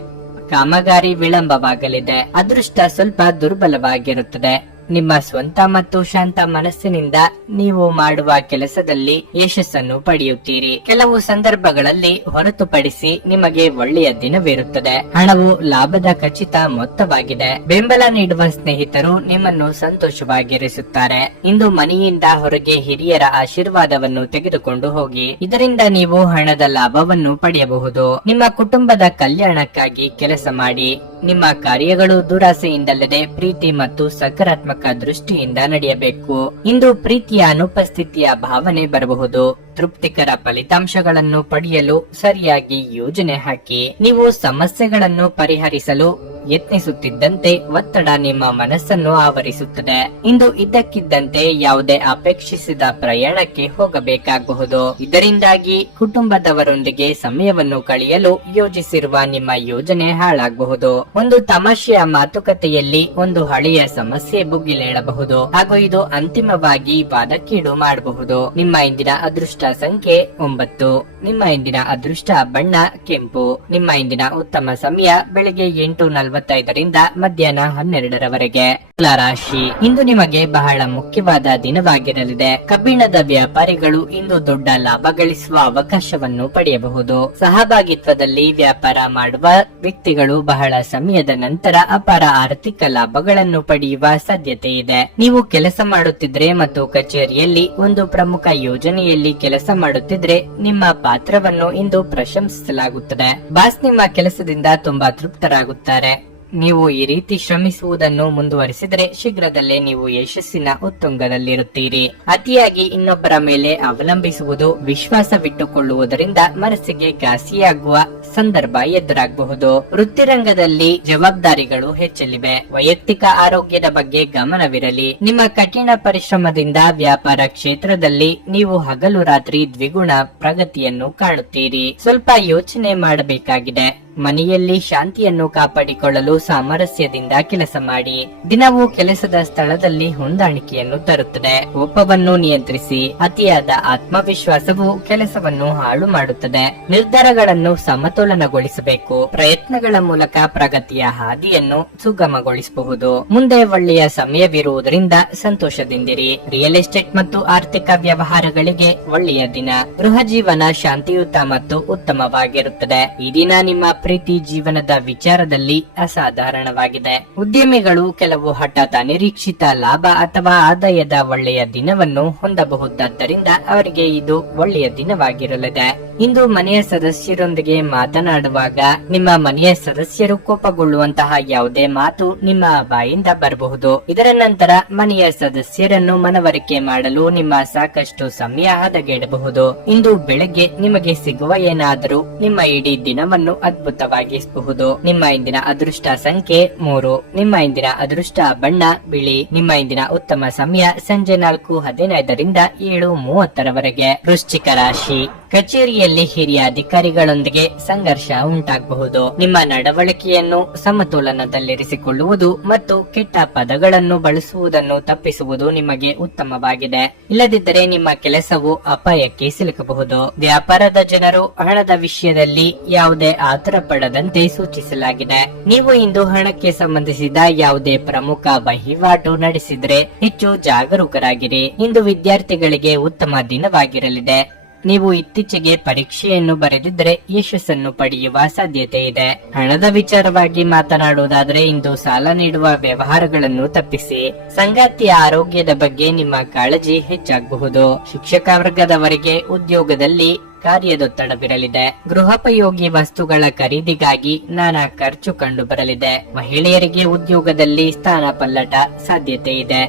ಕಾಮಗಾರಿ ವಿಳಂಬವಾಗಲಿದೆ. ಅದೃಷ್ಟ ಸ್ವಲ್ಪ ದುರ್ಬಲವಾಗಿರುತ್ತದೆ. ನಿಮ್ಮ ಸ್ವಂತ ಮತ್ತು ಶಾಂತ ಮನಸ್ಸಿನಿಂದ ನೀವು ಮಾಡುವ ಕೆಲಸದಲ್ಲಿ ಯಶಸ್ಸನ್ನು ಪಡೆಯುತ್ತೀರಿ. ಕೆಲವು ಸಂದರ್ಭಗಳಲ್ಲಿ ಹೊರತುಪಡಿಸಿ ನಿಮಗೆ ಒಳ್ಳೆಯ ದಿನವಿರುತ್ತದೆ. ಹಣವು ಲಾಭದ ಖಚಿತ ಮೊತ್ತವಾಗಿದೆ. ಬೆಂಬಲ ನೀಡುವ ಸ್ನೇಹಿತರು ನಿಮ್ಮನ್ನು ಸಂತೋಷವಾಗಿರಿಸುತ್ತಾರೆ. ಇಂದು ಮನೆಯಿಂದ ಹೊರಗೆ ಹಿರಿಯರ ಆಶೀರ್ವಾದವನ್ನು ತೆಗೆದುಕೊಂಡು ಹೋಗಿ. ಇದರಿಂದ ನೀವು ಹಣದ ಲಾಭವನ್ನು ಪಡೆಯಬಹುದು. ನಿಮ್ಮ ಕುಟುಂಬದ ಕಲ್ಯಾಣಕ್ಕಾಗಿ ಕೆಲಸ ಮಾಡಿ. ನಿಮ್ಮ ಕಾರ್ಯಗಳು ದುರಾಸೆಯಿಂದಲ್ಲದೆ ಪ್ರೀತಿ ಮತ್ತು ಸಕಾರಾತ್ಮಕ ದೃಷ್ಟಿಯಿಂದ ನಡೆಯಬೇಕು. ಇಂದು ಪ್ರೀತಿಯ ಅನುಪಸ್ಥಿತಿಯ ಭಾವನೆ ಬರಬಹುದು. ತೃಪ್ತಿಕರ ಫಲಿತಾಂಶಗಳನ್ನು ಪಡೆಯಲು ಸರಿಯಾಗಿ ಯೋಜನೆ ಹಾಕಿ. ನೀವು ಸಮಸ್ಯೆಗಳನ್ನು ಪರಿಹರಿಸಲು ಯತ್ನಿಸುತ್ತಿದ್ದಂತೆ ಒತ್ತಡ ನಿಮ್ಮ ಮನಸ್ಸನ್ನು ಆವರಿಸುತ್ತದೆ. ಇಂದು ಇದ್ದಕ್ಕಿದ್ದಂತೆ ಯಾವುದೇ ಅಪೇಕ್ಷಿಸಿದ ಪ್ರಯಾಣಕ್ಕೆ ಹೋಗಬೇಕಾಗಬಹುದು. ಇದರಿಂದಾಗಿ ಕುಟುಂಬದವರೊಂದಿಗೆ ಸಮಯವನ್ನು ಕಳೆಯಲು ಯೋಜಿಸಿರುವ ನಿಮ್ಮ ಯೋಜನೆ ಹಾಳಾಗಬಹುದು. ಒಂದು ತಮಾಷೆಯ ಮಾತುಕತೆಯಲ್ಲಿ ಒಂದು ಹಳೆಯ ಸಮಸ್ಯೆ ಭುಗಿಲೇಳಬಹುದು ಹಾಗೂ ಇದು ಅಂತಿಮವಾಗಿ ವಾದಕ್ಕೀಡು ಮಾಡಬಹುದು. ನಿಮ್ಮ ಇಂದಿನ ಅದೃಷ್ಟ ಸಂಖ್ಯೆ 9. ನಿಮ್ಮ ಇಂದಿನ ಅದೃಷ್ಟ ಬಣ್ಣ ಕೆಂಪು. ನಿಮ್ಮ ಇಂದಿನ ಉತ್ತಮ ಸಮಯ ಬೆಳಿಗ್ಗೆ 8:45ರಿಂದ ಮಧ್ಯಾಹ್ನ 12ರವರೆಗೆ. ತುಲಾ ರಾಶಿ, ಇಂದು ನಿಮಗೆ ಬಹಳ ಮುಖ್ಯವಾದ ದಿನವಾಗಿರಲಿದೆ. ಕಬ್ಬಿಣದ ವ್ಯಾಪಾರಿಗಳು ಇಂದು ದೊಡ್ಡ ಲಾಭ ಗಳಿಸುವ ಅವಕಾಶವನ್ನು ಪಡೆಯಬಹುದು. ಸಹಭಾಗಿತ್ವದಲ್ಲಿ ವ್ಯಾಪಾರ ಮಾಡುವ ವ್ಯಕ್ತಿಗಳು ಬಹಳ ಸಮಯದ ನಂತರ ಅಪಾರ ಆರ್ಥಿಕ ಲಾಭಗಳನ್ನು ಪಡೆಯುವ ಸಾಧ್ಯತೆ ಇದೆ. ನೀವು ಕೆಲಸ ಮಾಡುತ್ತಿದ್ರೆ ಮತ್ತು ಕಚೇರಿಯಲ್ಲಿ ಒಂದು ಪ್ರಮುಖ ಯೋಜನೆಯಲ್ಲಿ ಕೆಲಸ ಮಾಡುತ್ತಿದ್ರೆ ನಿಮ್ಮ ಪಾತ್ರವನ್ನು ಇಂದು ಪ್ರಶಂಸಿಸಲಾಗುತ್ತದೆ. ಬಾಸ್ ನಿಮ್ಮ ಕೆಲಸದಿಂದ ತುಂಬಾ ತೃಪ್ತರಾಗುತ್ತಾರೆ. ನೀವು ಈ ರೀತಿ ಶ್ರಮಿಸುವುದನ್ನು ಮುಂದುವರಿಸಿದರೆ ಶೀಘ್ರದಲ್ಲೇ ನೀವು ಯಶಸ್ಸಿನ ಉತ್ತುಂಗದಲ್ಲಿರುತ್ತೀರಿ. ಅತಿಯಾಗಿ ಇನ್ನೊಬ್ಬರ ಮೇಲೆ ಅವಲಂಬಿಸುವುದು ವಿಶ್ವಾಸವಿಟ್ಟುಕೊಳ್ಳುವುದರಿಂದ ಮನಸ್ಸಿಗೆ ಘಾಸಿಯಾಗುವ ಸಂದರ್ಭ ಎದುರಾಗಬಹುದು. ವೃತ್ತಿರಂಗದಲ್ಲಿ ಜವಾಬ್ದಾರಿಗಳು ಹೆಚ್ಚಲಿವೆ. ವೈಯಕ್ತಿಕ ಆರೋಗ್ಯದ ಬಗ್ಗೆ ಗಮನವಿರಲಿ. ನಿಮ್ಮ ಕಠಿಣ ಪರಿಶ್ರಮದಿಂದ ವ್ಯಾಪಾರ ಕ್ಷೇತ್ರದಲ್ಲಿ ನೀವು ಹಗಲು ರಾತ್ರಿ ದ್ವಿಗುಣ ಪ್ರಗತಿಯನ್ನು ಕಾಣುತ್ತೀರಿ. ಸ್ವಲ್ಪ ಯೋಚನೆ ಮಾಡಬೇಕಾಗಿದೆ. ಮನೆಯಲ್ಲಿ ಶಾಂತಿಯನ್ನು ಕಾಪಾಡಿಕೊಳ್ಳಲು ಸಾಮರಸ್ಯದಿಂದ ಕೆಲಸ ಮಾಡಿ. ದಿನವೂ ಕೆಲಸದ ಸ್ಥಳದಲ್ಲಿ ಹೊಂದಾಣಿಕೆಯನ್ನು ತರುತ್ತದೆ. ಕೋಪವನ್ನು ನಿಯಂತ್ರಿಸಿ. ಅತಿಯಾದ ಆತ್ಮವಿಶ್ವಾಸವು ಕೆಲಸವನ್ನು ಹಾಳು ಮಾಡುತ್ತದೆ. ನಿರ್ಧಾರಗಳನ್ನು ಸಮತೋಲನಗೊಳಿಸಬೇಕು. ಪ್ರಯತ್ನಗಳ ಮೂಲಕ ಪ್ರಗತಿಯ ಹಾದಿಯನ್ನು ಸುಗಮಗೊಳಿಸಬಹುದು. ಮುಂದೆ ಒಳ್ಳೆಯ ಸಮಯವಿರುವುದರಿಂದ ಸಂತೋಷದಿಂದಿರಿ. ರಿಯಲ್ ಎಸ್ಟೇಟ್ ಮತ್ತು ಆರ್ಥಿಕ ವ್ಯವಹಾರಗಳಿಗೆ ಒಳ್ಳೆಯ ದಿನ. ಗೃಹ ಜೀವನ ಶಾಂತಿಯುತ ಮತ್ತು ಉತ್ತಮವಾಗಿರುತ್ತದೆ. ಈ ದಿನ ನಿಮ್ಮ ಪ್ರೀತಿ ಜೀವನದ ವಿಚಾರದಲ್ಲಿ ಅಸಾಧಾರಣವಾಗಿದೆ. ಉದ್ಯಮಿಗಳು ಕೆಲವು ಹಠಾತ್ ಅನಿರೀಕ್ಷಿತ ಲಾಭ ಅಥವಾ ಆದಾಯದ ಒಳ್ಳೆಯ ದಿನವನ್ನು ಹೊಂದಬಹುದಾದ್ದರಿಂದ ಅವರಿಗೆ ಇದು ಒಳ್ಳೆಯ ದಿನವಾಗಿರಲಿದೆ. ಇಂದು ಮನೆಯ ಸದಸ್ಯರೊಂದಿಗೆ ಮಾತನಾಡುವಾಗ ನಿಮ್ಮ ಮನೆಯ ಸದಸ್ಯರು ಕೋಪಗೊಳ್ಳುವಂತಹ ಯಾವುದೇ ಮಾತು ನಿಮ್ಮ ಬಾಯಿಂದ ಬರಬಹುದು. ಇದರ ನಂತರ ಮನೆಯ ಸದಸ್ಯರನ್ನು ಮನವರಿಕೆ ಮಾಡಲು ನಿಮ್ಮ ಸಾಕಷ್ಟು ಸಮಯ ಹದಗೆಡಬಹುದು. ಇಂದು ಬೆಳಗ್ಗೆ ನಿಮಗೆ ಸಿಗುವ ಏನಾದರೂ ನಿಮ್ಮ ಇಡೀ ದಿನವನ್ನು ಅದ್ಭುತವಾಗಿಸಬಹುದು. ನಿಮ್ಮ ಇಂದಿನ ಅದೃಷ್ಟ ಸಂಖ್ಯೆ 3. ನಿಮ್ಮ ಇಂದಿನ ಅದೃಷ್ಟ ಬಣ್ಣ ಬಿಳಿ. ನಿಮ್ಮ ಇಂದಿನ ಉತ್ತಮ ಸಮಯ ಸಂಜೆ 4:15ರಿಂದ 7:30ರವರೆಗೆ. ವೃಶ್ಚಿಕ ರಾಶಿ, ಕಚೇರಿಯಲ್ಲಿ ಹಿರಿಯ ಅಧಿಕಾರಿಗಳೊಂದಿಗೆ ಸಂಘರ್ಷ ಉಂಟಾಗಬಹುದು. ನಿಮ್ಮ ನಡವಳಿಕೆಯನ್ನು ಸಮತೋಲನದಲ್ಲಿರಿಸಿಕೊಳ್ಳುವುದು ಮತ್ತು ಕೆಟ್ಟ ಪದಗಳನ್ನು ಬಳಸುವುದನ್ನು ತಪ್ಪಿಸುವುದು ನಿಮಗೆ ಉತ್ತಮವಾಗಿದೆ. ಇಲ್ಲದಿದ್ದರೆ ನಿಮ್ಮ ಕೆಲಸವು ಅಪಾಯಕ್ಕೆ ಸಿಲುಕಬಹುದು. ವ್ಯಾಪಾರದ ಜನರು ಹಣದ ವಿಷಯದಲ್ಲಿ ಯಾವುದೇ ಆತುರ ಪಡದಂತೆ ಸೂಚಿಸಲಾಗಿದೆ. ನೀವು ಇಂದು ಹಣಕ್ಕೆ ಸಂಬಂಧಿಸಿದ ಯಾವುದೇ ಪ್ರಮುಖ ವಹಿವಾಟು ನಡೆಸಿದ್ರೆ ಹೆಚ್ಚು ಜಾಗರೂಕರಾಗಿರಿ. ಇಂದು ವಿದ್ಯಾರ್ಥಿಗಳಿಗೆ ಉತ್ತಮ ದಿನವಾಗಿರಲಿದೆ. ನೀವು ಇತ್ತೀಚೆಗೆ ಪರೀಕ್ಷೆಯನ್ನು ಬರೆದಿದ್ದರೆ ಯಶಸ್ಸನ್ನು ಪಡೆಯುವ ಸಾಧ್ಯತೆ ಇದೆ. ಹಣದ ವಿಚಾರವಾಗಿ ಮಾತನಾಡುವುದಾದರೆ ಇಂದು ಸಾಲ ನೀಡುವ ವ್ಯವಹಾರಗಳನ್ನು ತಪ್ಪಿಸಿ. ಸಂಗಾತಿಯ ಆರೋಗ್ಯದ ಬಗ್ಗೆ ನಿಮ್ಮ ಕಾಳಜಿ ಹೆಚ್ಚಾಗಬಹುದು. ಶಿಕ್ಷಕ ವರ್ಗದವರಿಗೆ ಉದ್ಯೋಗದಲ್ಲಿ ಕಾರ್ಯದೊತ್ತಡವಿರಲಿದೆ. ಗೃಹೋಪಯೋಗಿ ವಸ್ತುಗಳ ಖರೀದಿಗಾಗಿ ನಾನಾ ಖರ್ಚು ಕಂಡು ಬರಲಿದೆ. ಮಹಿಳೆಯರಿಗೆ ಉದ್ಯೋಗದಲ್ಲಿ ಸ್ಥಾನ ಪಲ್ಲಟ ಸಾಧ್ಯತೆ ಇದೆ.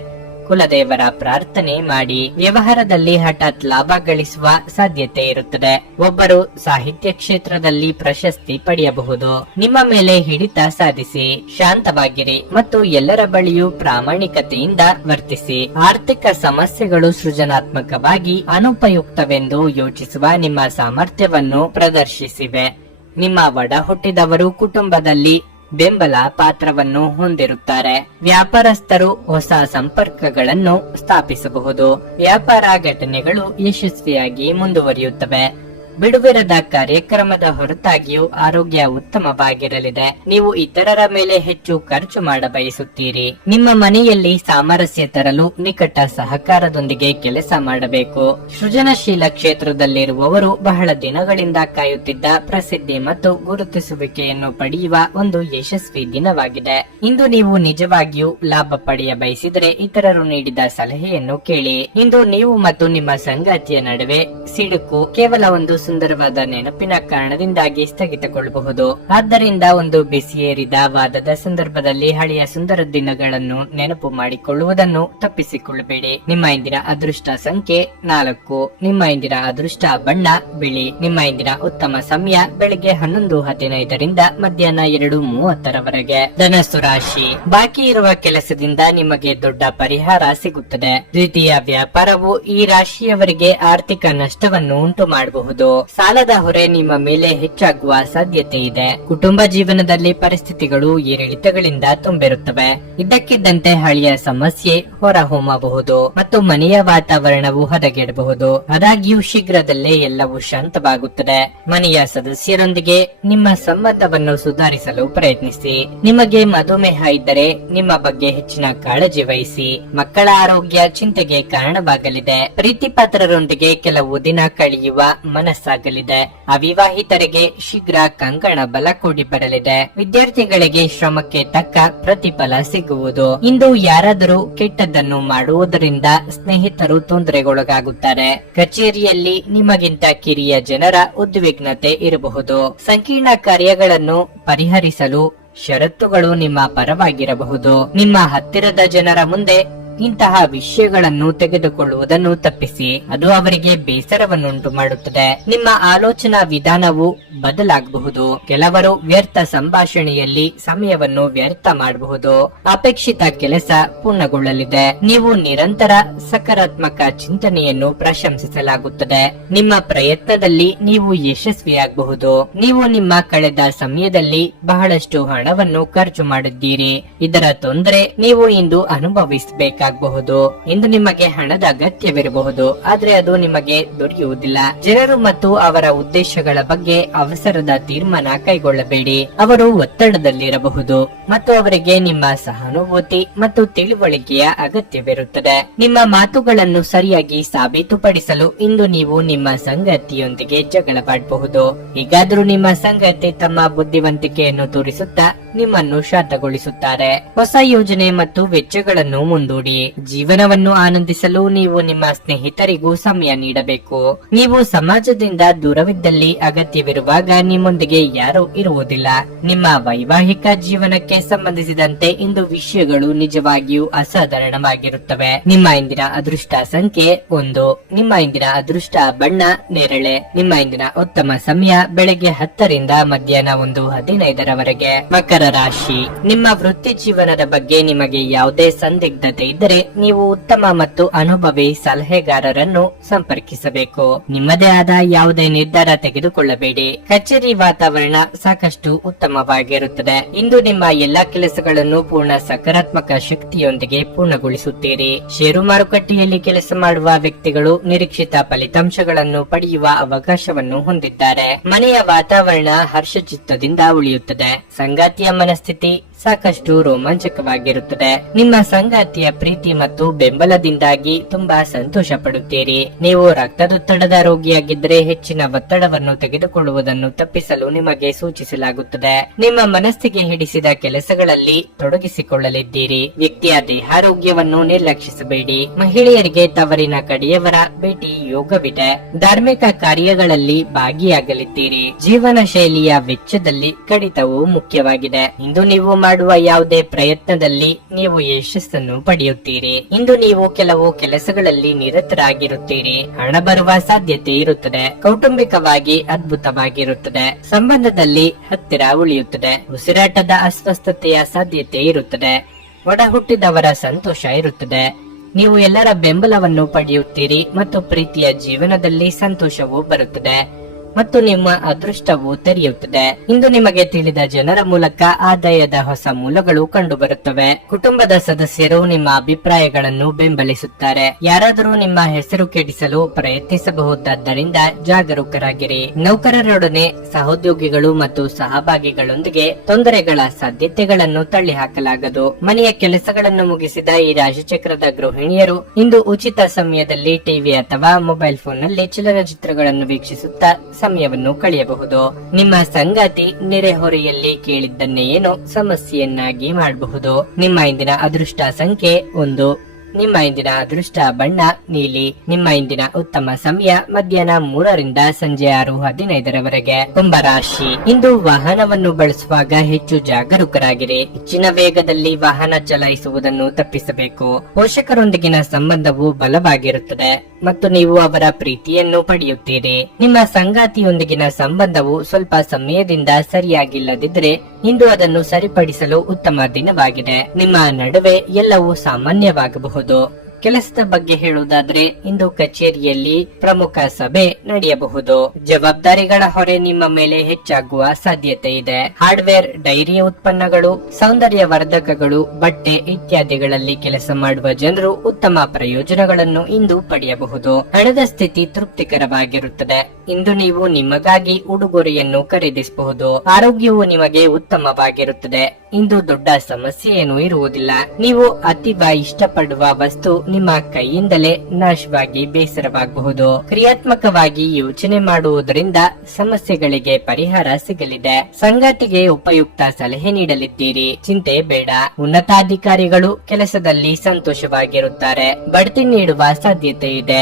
ಕುಲದೇವರ ಪ್ರಾರ್ಥನೆ ಮಾಡಿ. ವ್ಯವಹಾರದಲ್ಲಿ ಹಠಾತ್ ಲಾಭ ಗಳಿಸುವ ಸಾಧ್ಯತೆ ಇರುತ್ತದೆ. ಒಬ್ಬರು ಸಾಹಿತ್ಯ ಕ್ಷೇತ್ರದಲ್ಲಿ ಪ್ರಶಸ್ತಿ ಪಡೆಯಬಹುದು. ನಿಮ್ಮ ಮೇಲೆ ಹಿಡಿತ ಸಾಧಿಸಿ. ಶಾಂತವಾಗಿರಿ ಮತ್ತು ಎಲ್ಲರ ಬಳಿಯೂ ಪ್ರಾಮಾಣಿಕತೆಯಿಂದ ವರ್ತಿಸಿ. ಆರ್ಥಿಕ ಸಮಸ್ಯೆಗಳು ಸೃಜನಾತ್ಮಕವಾಗಿ ಅನುಪಯುಕ್ತವೆಂದು ಯೋಚಿಸುವ ನಿಮ್ಮ ಸಾಮರ್ಥ್ಯವನ್ನು ಪ್ರದರ್ಶಿಸಿವೆ. ನಿಮ್ಮ ಒಡ ಹುಟ್ಟಿದವರು ಕುಟುಂಬದಲ್ಲಿ ಬೆಂಬಲ ಪಾತ್ರವನ್ನು ಹೊಂದಿರುತ್ತಾರೆ. ವ್ಯಾಪಾರಸ್ಥರು ಹೊಸ ಸಂಪರ್ಕಗಳನ್ನು ಸ್ಥಾಪಿಸಬಹುದು. ವ್ಯಾಪಾರ ಘಟನೆಗಳು ಯಶಸ್ವಿಯಾಗಿ ಮುಂದುವರಿಯುತ್ತವೆ. ಬಿಡುವಿರದ ಕಾರ್ಯಕ್ರಮದ ಹೊರತಾಗಿಯೂ ಆರೋಗ್ಯ ಉತ್ತಮವಾಗಿರಲಿದೆ. ನೀವು ಇತರರ ಮೇಲೆ ಹೆಚ್ಚು ಖರ್ಚು ಮಾಡಬಯಸುತ್ತೀರಿ. ನಿಮ್ಮ ಮನೆಯಲ್ಲಿ ಸಾಮರಸ್ಯ ತರಲು ನಿಕಟ ಸಹಕಾರದೊಂದಿಗೆ ಕೆಲಸ ಮಾಡಬೇಕು. ಸೃಜನಶೀಲ ಕ್ಷೇತ್ರದಲ್ಲಿರುವವರು ಬಹಳ ದಿನಗಳಿಂದ ಕಾಯುತ್ತಿದ್ದ ಪ್ರಸಿದ್ಧಿ ಮತ್ತು ಗುರುತಿಸುವಿಕೆಯನ್ನು ಪಡೆಯುವ ಒಂದು ಯಶಸ್ವಿ ದಿನವಾಗಿದೆ. ಇಂದು ನೀವು ನಿಜವಾಗಿಯೂ ಲಾಭ ಪಡೆಯ ಬಯಸಿದರೆ ಇತರರು ನೀಡಿದ ಸಲಹೆಯನ್ನು ಕೇಳಿ. ಇಂದು ನೀವು ಮತ್ತು ನಿಮ್ಮ ಸಂಗಾತಿಯ ನಡುವೆ ಸಿಡುಕು ಕೇವಲ ಒಂದು ಸುಂದರವಾದ ನೆನಪಿನ ಕಾರಣದಿಂದಾಗಿ ಸ್ಥಗಿತಗೊಳ್ಳಬಹುದು. ಆದ್ದರಿಂದ ಒಂದು ಬಿಸಿಯೇರಿದ ವಾದದ ಸಂದರ್ಭದಲ್ಲಿ ಹಳೆಯ ಸುಂದರ ದಿನಗಳನ್ನು ನೆನಪು ಮಾಡಿಕೊಳ್ಳುವುದನ್ನು ತಪ್ಪಿಸಿಕೊಳ್ಳಬೇಡಿ. ನಿಮ್ಮ ಇಂದಿನ ಅದೃಷ್ಟ ಸಂಖ್ಯೆ 4. ನಿಮ್ಮ ಇಂದಿನ ಅದೃಷ್ಟ ಬಣ್ಣ ಬಿಳಿ. ನಿಮ್ಮ ಇಂದಿನ ಉತ್ತಮ ಸಮಯ ಬೆಳಿಗ್ಗೆ 11:15 ಮಧ್ಯಾಹ್ನ 2:30 ಧನಸ್ಸು ರಾಶಿ. ಬಾಕಿ ಇರುವ ಕೆಲಸದಿಂದ ನಿಮಗೆ ದೊಡ್ಡ ಪರಿಹಾರ ಸಿಗುತ್ತದೆ. ದ್ವಿತೀಯ ವ್ಯಾಪಾರವು ಈ ರಾಶಿಯವರಿಗೆ ಆರ್ಥಿಕ ನಷ್ಟವನ್ನು ಉಂಟು ಮಾಡಬಹುದು. ಸಾಲದ ಹೊರೆ ನಿಮ್ಮ ಮೇಲೆ ಹೆಚ್ಚಾಗುವ ಸಾಧ್ಯತೆ ಇದೆ. ಕುಟುಂಬ ಜೀವನದಲ್ಲಿ ಪರಿಸ್ಥಿತಿಗಳು ಏರಿಳಿತಗಳಿಂದ ತುಂಬಿರುತ್ತವೆ. ಇದ್ದಕ್ಕಿದ್ದಂತೆ ಹಳೆಯ ಸಮಸ್ಯೆ ಹೊರಹೊಮ್ಮಬಹುದು ಮತ್ತು ಮನೆಯ ವಾತಾವರಣವು ಹದಗೆಡಬಹುದು. ಆದಾಗ್ಯೂ ಶೀಘ್ರದಲ್ಲೇ ಎಲ್ಲವೂ ಶಾಂತವಾಗುತ್ತದೆ. ಮನೆಯ ಸದಸ್ಯರೊಂದಿಗೆ ನಿಮ್ಮ ಸಂಬಂಧವನ್ನು ಸುಧಾರಿಸಲು ಪ್ರಯತ್ನಿಸಿ. ನಿಮಗೆ ಮಧುಮೇಹ ಇದ್ದರೆ ನಿಮ್ಮ ಬಗ್ಗೆ ಹೆಚ್ಚಿನ ಕಾಳಜಿ ವಹಿಸಿ. ಮಕ್ಕಳ ಆರೋಗ್ಯ ಚಿಂತೆಗೆ ಕಾರಣವಾಗಲಿದೆ. ಪ್ರೀತಿ ಪಾತ್ರರೊಂದಿಗೆ ಕೆಲವು ದಿನ ಕಳೆಯುವ ಮನಸ್ಸಾಗಲಿದೆ. ಅವಿವಾಹಿತರಿಗೆ ಶೀಘ್ರ ಕಂಕಣ ಬಲ ಕೂಡಿ ಬರಲಿದೆ. ವಿದ್ಯಾರ್ಥಿಗಳಿಗೆ ಶ್ರಮಕ್ಕೆ ತಕ್ಕ ಪ್ರತಿಫಲ ಸಿಗುವುದು. ಇಂದು ಯಾರಾದರೂ ಕೆಟ್ಟದ್ದನ್ನು ಮಾಡುವುದರಿಂದ ಸ್ನೇಹಿತರು ತೊಂದರೆಗೊಳಗಾಗುತ್ತಾರೆ. ಕಚೇರಿಯಲ್ಲಿ ನಿಮಗಿಂತ ಕಿರಿಯ ಜನರ ಉದ್ವಿಗ್ನತೆ ಇರಬಹುದು. ಸಂಕೀರ್ಣ ಕಾರ್ಯಗಳನ್ನು ಪರಿಹರಿಸಲು ಷರತ್ತುಗಳು ನಿಮ್ಮ ಪರವಾಗಿರಬಹುದು. ನಿಮ್ಮ ಹತ್ತಿರದ ಜನರ ಮುಂದೆ ಇಂತಹ ವಿಷಯಗಳನ್ನು ತೆಗೆದುಕೊಳ್ಳುವುದನ್ನು ತಪ್ಪಿಸಿ. ಅದು ಅವರಿಗೆ ಬೇಸರವನ್ನುಂಟು ಮಾಡುತ್ತದೆ. ನಿಮ್ಮ ಆಲೋಚನಾ ವಿಧಾನವು ಬದಲಾಗಬಹುದು. ಕೆಲವರು ವ್ಯರ್ಥ ಸಂಭಾಷಣೆಯಲ್ಲಿ ಸಮಯವನ್ನು ವ್ಯರ್ಥ ಮಾಡಬಹುದು. ಅಪೇಕ್ಷಿತ ಕೆಲಸ ಪೂರ್ಣಗೊಳ್ಳಲಿದೆ. ನೀವು ನಿರಂತರ ಸಕಾರಾತ್ಮಕ ಚಿಂತನೆಯನ್ನು ಪ್ರಶಂಸಿಸಲಾಗುತ್ತದೆ. ನಿಮ್ಮ ಪ್ರಯತ್ನದಲ್ಲಿ ನೀವು ಯಶಸ್ವಿಯಾಗಬಹುದು. ನೀವು ನಿಮ್ಮ ಕಳೆದ ಸಮಯದಲ್ಲಿ ಬಹಳಷ್ಟು ಹಣವನ್ನು ಖರ್ಚು ಮಾಡಿದ್ದೀರಿ. ಇದರ ತೊಂದರೆ ನೀವು ಇಂದು ಅನುಭವಿಸಬೇಕಾಗಬಹುದು. ಇಂದು ನಿಮಗೆ ಹಣದ ಅಗತ್ಯವಿರಬಹುದು, ಆದ್ರೆ ಅದು ನಿಮಗೆ ದೊರೆಯುವುದಿಲ್ಲ. ಜನರು ಮತ್ತು ಅವರ ಉದ್ದೇಶಗಳ ಬಗ್ಗೆ ಅವಸರದ ತೀರ್ಮಾನ ಕೈಗೊಳ್ಳಬೇಡಿ. ಅವರು ಒತ್ತಡದಲ್ಲಿರಬಹುದು ಮತ್ತು ಅವರಿಗೆ ನಿಮ್ಮ ಸಹಾನುಭೂತಿ ಮತ್ತು ತಿಳುವಳಿಕೆಯ ಅಗತ್ಯವಿರುತ್ತದೆ. ನಿಮ್ಮ ಮಾತುಗಳನ್ನು ಸರಿಯಾಗಿ ಸಾಬೀತುಪಡಿಸಲು ಇಂದು ನೀವು ನಿಮ್ಮ ಸಂಗಾತಿಯೊಂದಿಗೆ ಜಗಳವಾಡಬಹುದು. ಹೀಗಾದರೂ ನಿಮ್ಮ ಸಂಗಾತಿ ತಮ್ಮ ಬುದ್ಧಿವಂತಿಕೆಯನ್ನು ತೋರಿಸುತ್ತಾ ನಿಮ್ಮನ್ನು ಶಾಂತಗೊಳಿಸುತ್ತಾರೆ. ಹೊಸ ಯೋಜನೆ ಮತ್ತು ವೆಚ್ಚಗಳನ್ನು ಮುಂದೂಡಿ. ಜೀವನವನ್ನು ಆನಂದಿಸಲು ನೀವು ನಿಮ್ಮ ಸ್ನೇಹಿತರಿಗೂ ಸಮಯ ನೀಡಬೇಕು. ನೀವು ಸಮಾಜದಿಂದ ದೂರವಿದ್ದಲ್ಲಿ ಅಗತ್ಯವಿರುವಾಗ ನಿಮ್ಮೊಂದಿಗೆ ಯಾರೂ ಇರುವುದಿಲ್ಲ. ನಿಮ್ಮ ವೈವಾಹಿಕ ಜೀವನಕ್ಕೆ ಸಂಬಂಧಿಸಿದಂತೆ ಇಂದು ವಿಷಯಗಳು ನಿಜವಾಗಿಯೂ ಅಸಾಧಾರಣವಾಗಿರುತ್ತವೆ. ನಿಮ್ಮ ಇಂದಿನ ಅದೃಷ್ಟ ಸಂಖ್ಯೆ 1. ನಿಮ್ಮ ಇಂದಿನ ಅದೃಷ್ಟ ಬಣ್ಣ ನೇರಳೆ. ನಿಮ್ಮ ಇಂದಿನ ಉತ್ತಮ ಸಮಯ ಬೆಳಗ್ಗೆ 10 ಮಧ್ಯಾಹ್ನ 1:15 ಮಕರ ರಾಶಿ. ನಿಮ್ಮ ವೃತ್ತಿ ಜೀವನದ ಬಗ್ಗೆ ನಿಮಗೆ ಯಾವುದೇ ಸಂದಿಗ್ಧತೆ ಇದ್ದರೆ ನೀವು ಉತ್ತಮ ಮತ್ತು ಅನುಭವಿ ಸಲಹೆಗಾರರನ್ನು ಸಂಪರ್ಕಿಸಬೇಕು. ನಿಮ್ಮದೇ ಆದ ಯಾವುದೇ ನಿರ್ಧಾರ ತೆಗೆದುಕೊಳ್ಳಬೇಡಿ. ಕಚೇರಿ ವಾತಾವರಣ ಸಾಕಷ್ಟು ಉತ್ತಮವಾಗಿರುತ್ತದೆ. ಇಂದು ನಿಮ್ಮ ಎಲ್ಲಾ ಕೆಲಸಗಳನ್ನು ಪೂರ್ಣ ಸಕಾರಾತ್ಮಕ ಶಕ್ತಿಯೊಂದಿಗೆ ಪೂರ್ಣಗೊಳಿಸುತ್ತೀರಿ. ಷೇರು ಮಾರುಕಟ್ಟೆಯಲ್ಲಿ ಕೆಲಸ ಮಾಡುವ ವ್ಯಕ್ತಿಗಳು ನಿರೀಕ್ಷಿತ ಫಲಿತಾಂಶಗಳನ್ನು ಪಡೆಯುವ ಅವಕಾಶವನ್ನು ಹೊಂದಿದ್ದಾರೆ. ಮನೆಯ ವಾತಾವರಣ ಹರ್ಷಚಿತ್ತದಿಂದ ಉಳಿಯುತ್ತದೆ. ಸಂಗಾತಿಯ ಮನಸ್ಥಿತಿ ಸಾಕಷ್ಟು ರೋಮಾಂಚಕವಾಗಿರುತ್ತದೆ. ನಿಮ್ಮ ಸಂಗಾತಿಯ ಪ್ರೀತಿ ಮತ್ತು ಬೆಂಬಲದಿಂದಾಗಿ ತುಂಬಾ ಸಂತೋಷ ಪಡುತ್ತೀರಿ. ನೀವು ರಕ್ತದೊತ್ತಡದ ರೋಗಿಯಾಗಿದ್ದರೆ ಹೆಚ್ಚಿನ ಒತ್ತಡವನ್ನು ತೆಗೆದುಕೊಳ್ಳುವುದನ್ನು ತಪ್ಪಿಸಲು ನಿಮಗೆ ಸೂಚಿಸಲಾಗುತ್ತದೆ. ನಿಮ್ಮ ಮನಸ್ಸಿಗೆ ಹಿಡಿಸಿದ ಕೆಲಸಗಳಲ್ಲಿ ತೊಡಗಿಸಿಕೊಳ್ಳಲಿದ್ದೀರಿ. ವ್ಯಕ್ತಿಯ ದೇಹಾರೋಗ್ಯವನ್ನು ನಿರ್ಲಕ್ಷಿಸಬೇಡಿ. ಮಹಿಳೆಯರಿಗೆ ತವರಿನ ಕಡೆಯವರ ಭೇಟಿ ಯೋಗವಿದೆ. ಧಾರ್ಮಿಕ ಕಾರ್ಯಗಳಲ್ಲಿ ಭಾಗಿಯಾಗಲಿದ್ದೀರಿ. ಜೀವನ ಶೈಲಿಯ ವೆಚ್ಚದಲ್ಲಿ ಕಡಿತವು ಮುಖ್ಯವಾಗಿದೆ. ಇಂದು ನೀವು ಮಾಡುವ ಯಾವುದೇ ಪ್ರಯತ್ನದಲ್ಲಿ ನೀವು ಯಶಸ್ಸನ್ನು ಪಡೆಯುತ್ತೀರಿ. ಇಂದು ನೀವು ಕೆಲವು ಕೆಲಸಗಳಲ್ಲಿ ನಿರತರಾಗಿರುತ್ತೀರಿ. ಹಣ ಬರುವ ಸಾಧ್ಯತೆ ಇರುತ್ತದೆ. ಕೌಟುಂಬಿಕವಾಗಿ ಅದ್ಭುತವಾಗಿರುತ್ತದೆ. ಸಂಬಂಧದಲ್ಲಿ ಹತ್ತಿರ ಉಳಿಯುತ್ತದೆ. ಉಸಿರಾಟದ ಅಸ್ವಸ್ಥತೆಯ ಸಾಧ್ಯತೆ ಇರುತ್ತದೆ. ಒಡ ಹುಟ್ಟಿದವರ ಸಂತೋಷ ಇರುತ್ತದೆ. ನೀವು ಎಲ್ಲರ ಬೆಂಬಲವನ್ನು ಪಡೆಯುತ್ತೀರಿ ಮತ್ತು ಪ್ರೀತಿಯ ಜೀವನದಲ್ಲಿ ಸಂತೋಷವು ಬರುತ್ತದೆ ಮತ್ತು ನಿಮ್ಮ ಅದೃಷ್ಟವು ತೆರೆಯುತ್ತದೆ. ಇಂದು ನಿಮಗೆ ತಿಳಿದ ಜನರ ಮೂಲಕ ಆದಾಯದ ಹೊಸ ಮೂಲಗಳು ಕಂಡುಬರುತ್ತವೆ. ಕುಟುಂಬದ ಸದಸ್ಯರು ನಿಮ್ಮ ಅಭಿಪ್ರಾಯಗಳನ್ನು ಬೆಂಬಲಿಸುತ್ತಾರೆ. ಯಾರಾದರೂ ನಿಮ್ಮ ಹೆಸರು ಕೆಡಿಸಲು ಪ್ರಯತ್ನಿಸಬಹುದಾದ್ದರಿಂದ ಜಾಗರೂಕರಾಗಿರಿ. ನೌಕರರೊಡನೆ ಸಹೋದ್ಯೋಗಿಗಳು ಮತ್ತು ಸಹಭಾಗಿಗಳೊಂದಿಗೆ ತೊಂದರೆಗಳ ಸಾಧ್ಯತೆಗಳನ್ನು ತಳ್ಳಿ ಹಾಕಲಾಗದು. ಮನೆಯ ಕೆಲಸಗಳನ್ನು ಮುಗಿಸಿದ ಈ ರಾಶಿಚಕ್ರದ ಗೃಹಿಣಿಯರು ಇಂದು ಉಚಿತ ಸಮಯದಲ್ಲಿ ಟಿವಿ ಅಥವಾ ಮೊಬೈಲ್ ಫೋನ್ ನಲ್ಲಿ ಚಲನಚಿತ್ರಗಳನ್ನು ವೀಕ್ಷಿಸುತ್ತಾ ಸಮಯವನ್ನು ಕಳೆಯಬಹುದು. ನಿಮ್ಮ ಸಂಗಾತಿ ನೆರೆಹೊರೆಯಲ್ಲಿ ಕೇಳಿದ್ದನ್ನೇ ಏನೋ ಸಮಸ್ಯೆಯನ್ನಾಗಿ ಮಾಡಬಹುದು. ನಿಮ್ಮ ಇಂದಿನ ಅದೃಷ್ಟ ಸಂಖ್ಯೆ 1. ನಿಮ್ಮ ಇಂದಿನ ಅದೃಷ್ಟ ಬಣ್ಣ ನೀಲಿ. ನಿಮ್ಮ ಇಂದಿನ ಉತ್ತಮ ಸಮಯ ಮಧ್ಯಾಹ್ನ 3ರಿಂದ ಸಂಜೆ 6:15ರವರೆಗೆ. ಕುಂಭರಾಶಿ, ಇಂದು ವಾಹನವನ್ನು ಬಳಸುವಾಗ ಹೆಚ್ಚು ಜಾಗರೂಕರಾಗಿರಿ. ಹೆಚ್ಚಿನ ವೇಗದಲ್ಲಿ ವಾಹನ ಚಲಾಯಿಸುವುದನ್ನು ತಪ್ಪಿಸಬೇಕು. ಪೋಷಕರೊಂದಿಗಿನ ಸಂಬಂಧವು ಬಲವಾಗಿರುತ್ತದೆ ಮತ್ತು ನೀವು ಅವರ ಪ್ರೀತಿಯನ್ನು ಪಡೆಯುತ್ತೀರಿ. ನಿಮ್ಮ ಸಂಗಾತಿಯೊಂದಿಗಿನ ಸಂಬಂಧವು ಸ್ವಲ್ಪ ಸಮಯದಿಂದ ಸರಿಯಾಗಿಲ್ಲದಿದ್ದರೆ ಇಂದು ಅದನ್ನು ಸರಿಪಡಿಸಲು ಉತ್ತಮ ದಿನವಾಗಿದೆ. ನಿಮ್ಮ ನಡುವೆ ಎಲ್ಲವೂ ಸಾಮಾನ್ಯವಾಗಬಹುದು. ಕೆಲಸದ ಬಗ್ಗೆ ಹೇಳುವುದಾದ್ರೆ ಇಂದು ಕಚೇರಿಯಲ್ಲಿ ಪ್ರಮುಖ ಸಭೆ ನಡೆಯಬಹುದು. ಜವಾಬ್ದಾರಿಗಳ ಹೊರೆ ನಿಮ್ಮ ಮೇಲೆ ಹೆಚ್ಚಾಗುವ ಸಾಧ್ಯತೆ ಇದೆ. ಹಾರ್ಡ್ವೇರ್, ಡೈರಿ ಉತ್ಪನ್ನಗಳು, ಸೌಂದರ್ಯವರ್ಧಕಗಳು, ಬಟ್ಟೆ ಇತ್ಯಾದಿಗಳಲ್ಲಿ ಕೆಲಸ ಮಾಡುವ ಜನರು ಉತ್ತಮ ಪ್ರಯೋಜನಗಳನ್ನು ಇಂದು ಪಡೆಯಬಹುದು. ಹಣದ ಸ್ಥಿತಿ ತೃಪ್ತಿಕರವಾಗಿರುತ್ತದೆ. ಇಂದು ನೀವು ನಿಮಗಾಗಿ ಉಡುಗೊರೆಯನ್ನು ಖರೀದಿಸಬಹುದು. ಆರೋಗ್ಯವು ನಿಮಗೆ ಉತ್ತಮವಾಗಿರುತ್ತದೆ. ಇಂದು ದೊಡ್ಡ ಸಮಸ್ಯೆ ಏನೂ ಇರುವುದಿಲ್ಲ. ನೀವು ಅತೀವ ಇಷ್ಟಪಡುವ ವಸ್ತು ನಿಮ್ಮ ಕೈಯಿಂದಲೇ ನಾಶವಾಗಿ ಬೇಸರವಾಗಬಹುದು. ಕ್ರಿಯಾತ್ಮಕವಾಗಿ ಯೋಚನೆ ಮಾಡುವುದರಿಂದ ಸಮಸ್ಯೆಗಳಿಗೆ ಪರಿಹಾರ ಸಿಗಲಿದೆ. ಸಂಗಾತಿಗೆ ಉಪಯುಕ್ತ ಸಲಹೆ ನೀಡಲಿದ್ದೀರಿ. ಚಿಂತೆ ಬೇಡ. ಉನ್ನತಾಧಿಕಾರಿಗಳು ಕೆಲಸದಲ್ಲಿ ಸಂತೋಷವಾಗಿರುತ್ತಾರೆ. ಬಡ್ತಿ ನೀಡುವ ಸಾಧ್ಯತೆ ಇದೆ.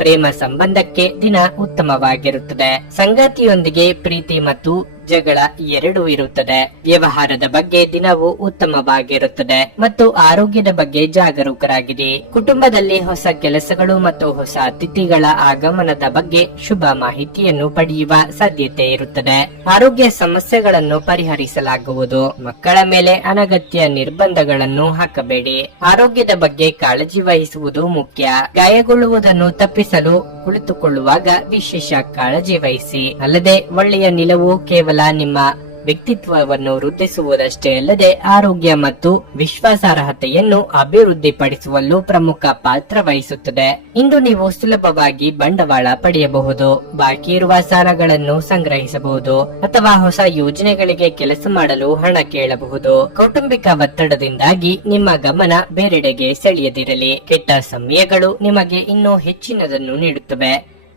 ಪ್ರೇಮ ಸಂಬಂಧಕ್ಕೆ ದಿನ ಉತ್ತಮವಾಗಿರುತ್ತದೆ. ಸಂಗಾತಿಯೊಂದಿಗೆ ಪ್ರೀತಿ ಮತ್ತು ಜಗಳ ಎರಡೂ ಇರುತ್ತದೆ. ವ್ಯವಹಾರದ ಬಗ್ಗೆ ದಿನವು ಉತ್ತಮವಾಗಿರುತ್ತದೆ ಮತ್ತು ಆರೋಗ್ಯದ ಬಗ್ಗೆ ಜಾಗರೂಕರಾಗಿರಿ. ಕುಟುಂಬದಲ್ಲಿ ಹೊಸ ಕೆಲಸಗಳು ಮತ್ತು ಹೊಸ ಅತಿಥಿಗಳ ಆಗಮನದ ಬಗ್ಗೆ ಶುಭ ಮಾಹಿತಿಯನ್ನು ಪಡೆಯುವ ಸಾಧ್ಯತೆ ಇರುತ್ತದೆ. ಆರೋಗ್ಯ ಸಮಸ್ಯೆಗಳನ್ನು ಪರಿಹರಿಸಲಾಗುವುದು. ಮಕ್ಕಳ ಮೇಲೆ ಅನಗತ್ಯ ನಿರ್ಬಂಧಗಳನ್ನು ಹಾಕಬೇಡಿ. ಆರೋಗ್ಯದ ಬಗ್ಗೆ ಕಾಳಜಿ ವಹಿಸುವುದು ಮುಖ್ಯ. ಗಾಯಗೊಳ್ಳುವುದನ್ನು ತಪ್ಪಿಸಲು ಕುಳಿತುಕೊಳ್ಳುವಾಗ ವಿಶೇಷ ಕಾಳಜಿ ವಹಿಸಿ. ಅಲ್ಲದೆ ಒಳ್ಳೆಯ ನಿಲುವು ಕೇವಲ ನಿಮ್ಮ ವ್ಯಕ್ತಿತ್ವವನ್ನು ವೃದ್ಧಿಸುವುದಷ್ಟೇ ಅಲ್ಲದೆ ಆರೋಗ್ಯ ಮತ್ತು ವಿಶ್ವಾಸಾರ್ಹತೆಯನ್ನು ಅಭಿವೃದ್ಧಿಪಡಿಸುವಲ್ಲೂ ಪ್ರಮುಖ ಪಾತ್ರ ವಹಿಸುತ್ತದೆ. ಇಂದು ನೀವು ಸುಲಭವಾಗಿ ಬಂಡವಾಳ ಪಡೆಯಬಹುದು. ಬಾಕಿ ಇರುವ ಸಾಲಗಳನ್ನು ಸಂಗ್ರಹಿಸಬಹುದು ಅಥವಾ ಹೊಸ ಯೋಜನೆಗಳಿಗೆ ಕೆಲಸ ಮಾಡಲು ಹಣ ಕೇಳಬಹುದು. ಕೌಟುಂಬಿಕ ಒತ್ತಡದಿಂದಾಗಿ ನಿಮ್ಮ ಗಮನ ಬೇರೆಡೆಗೆ ಸೆಳೆಯದಿರಲಿ. ಕೆಟ್ಟ ಸಮಯಗಳು ನಿಮಗೆ ಇನ್ನೂ ಹೆಚ್ಚಿನದನ್ನು ನೀಡುತ್ತವೆ.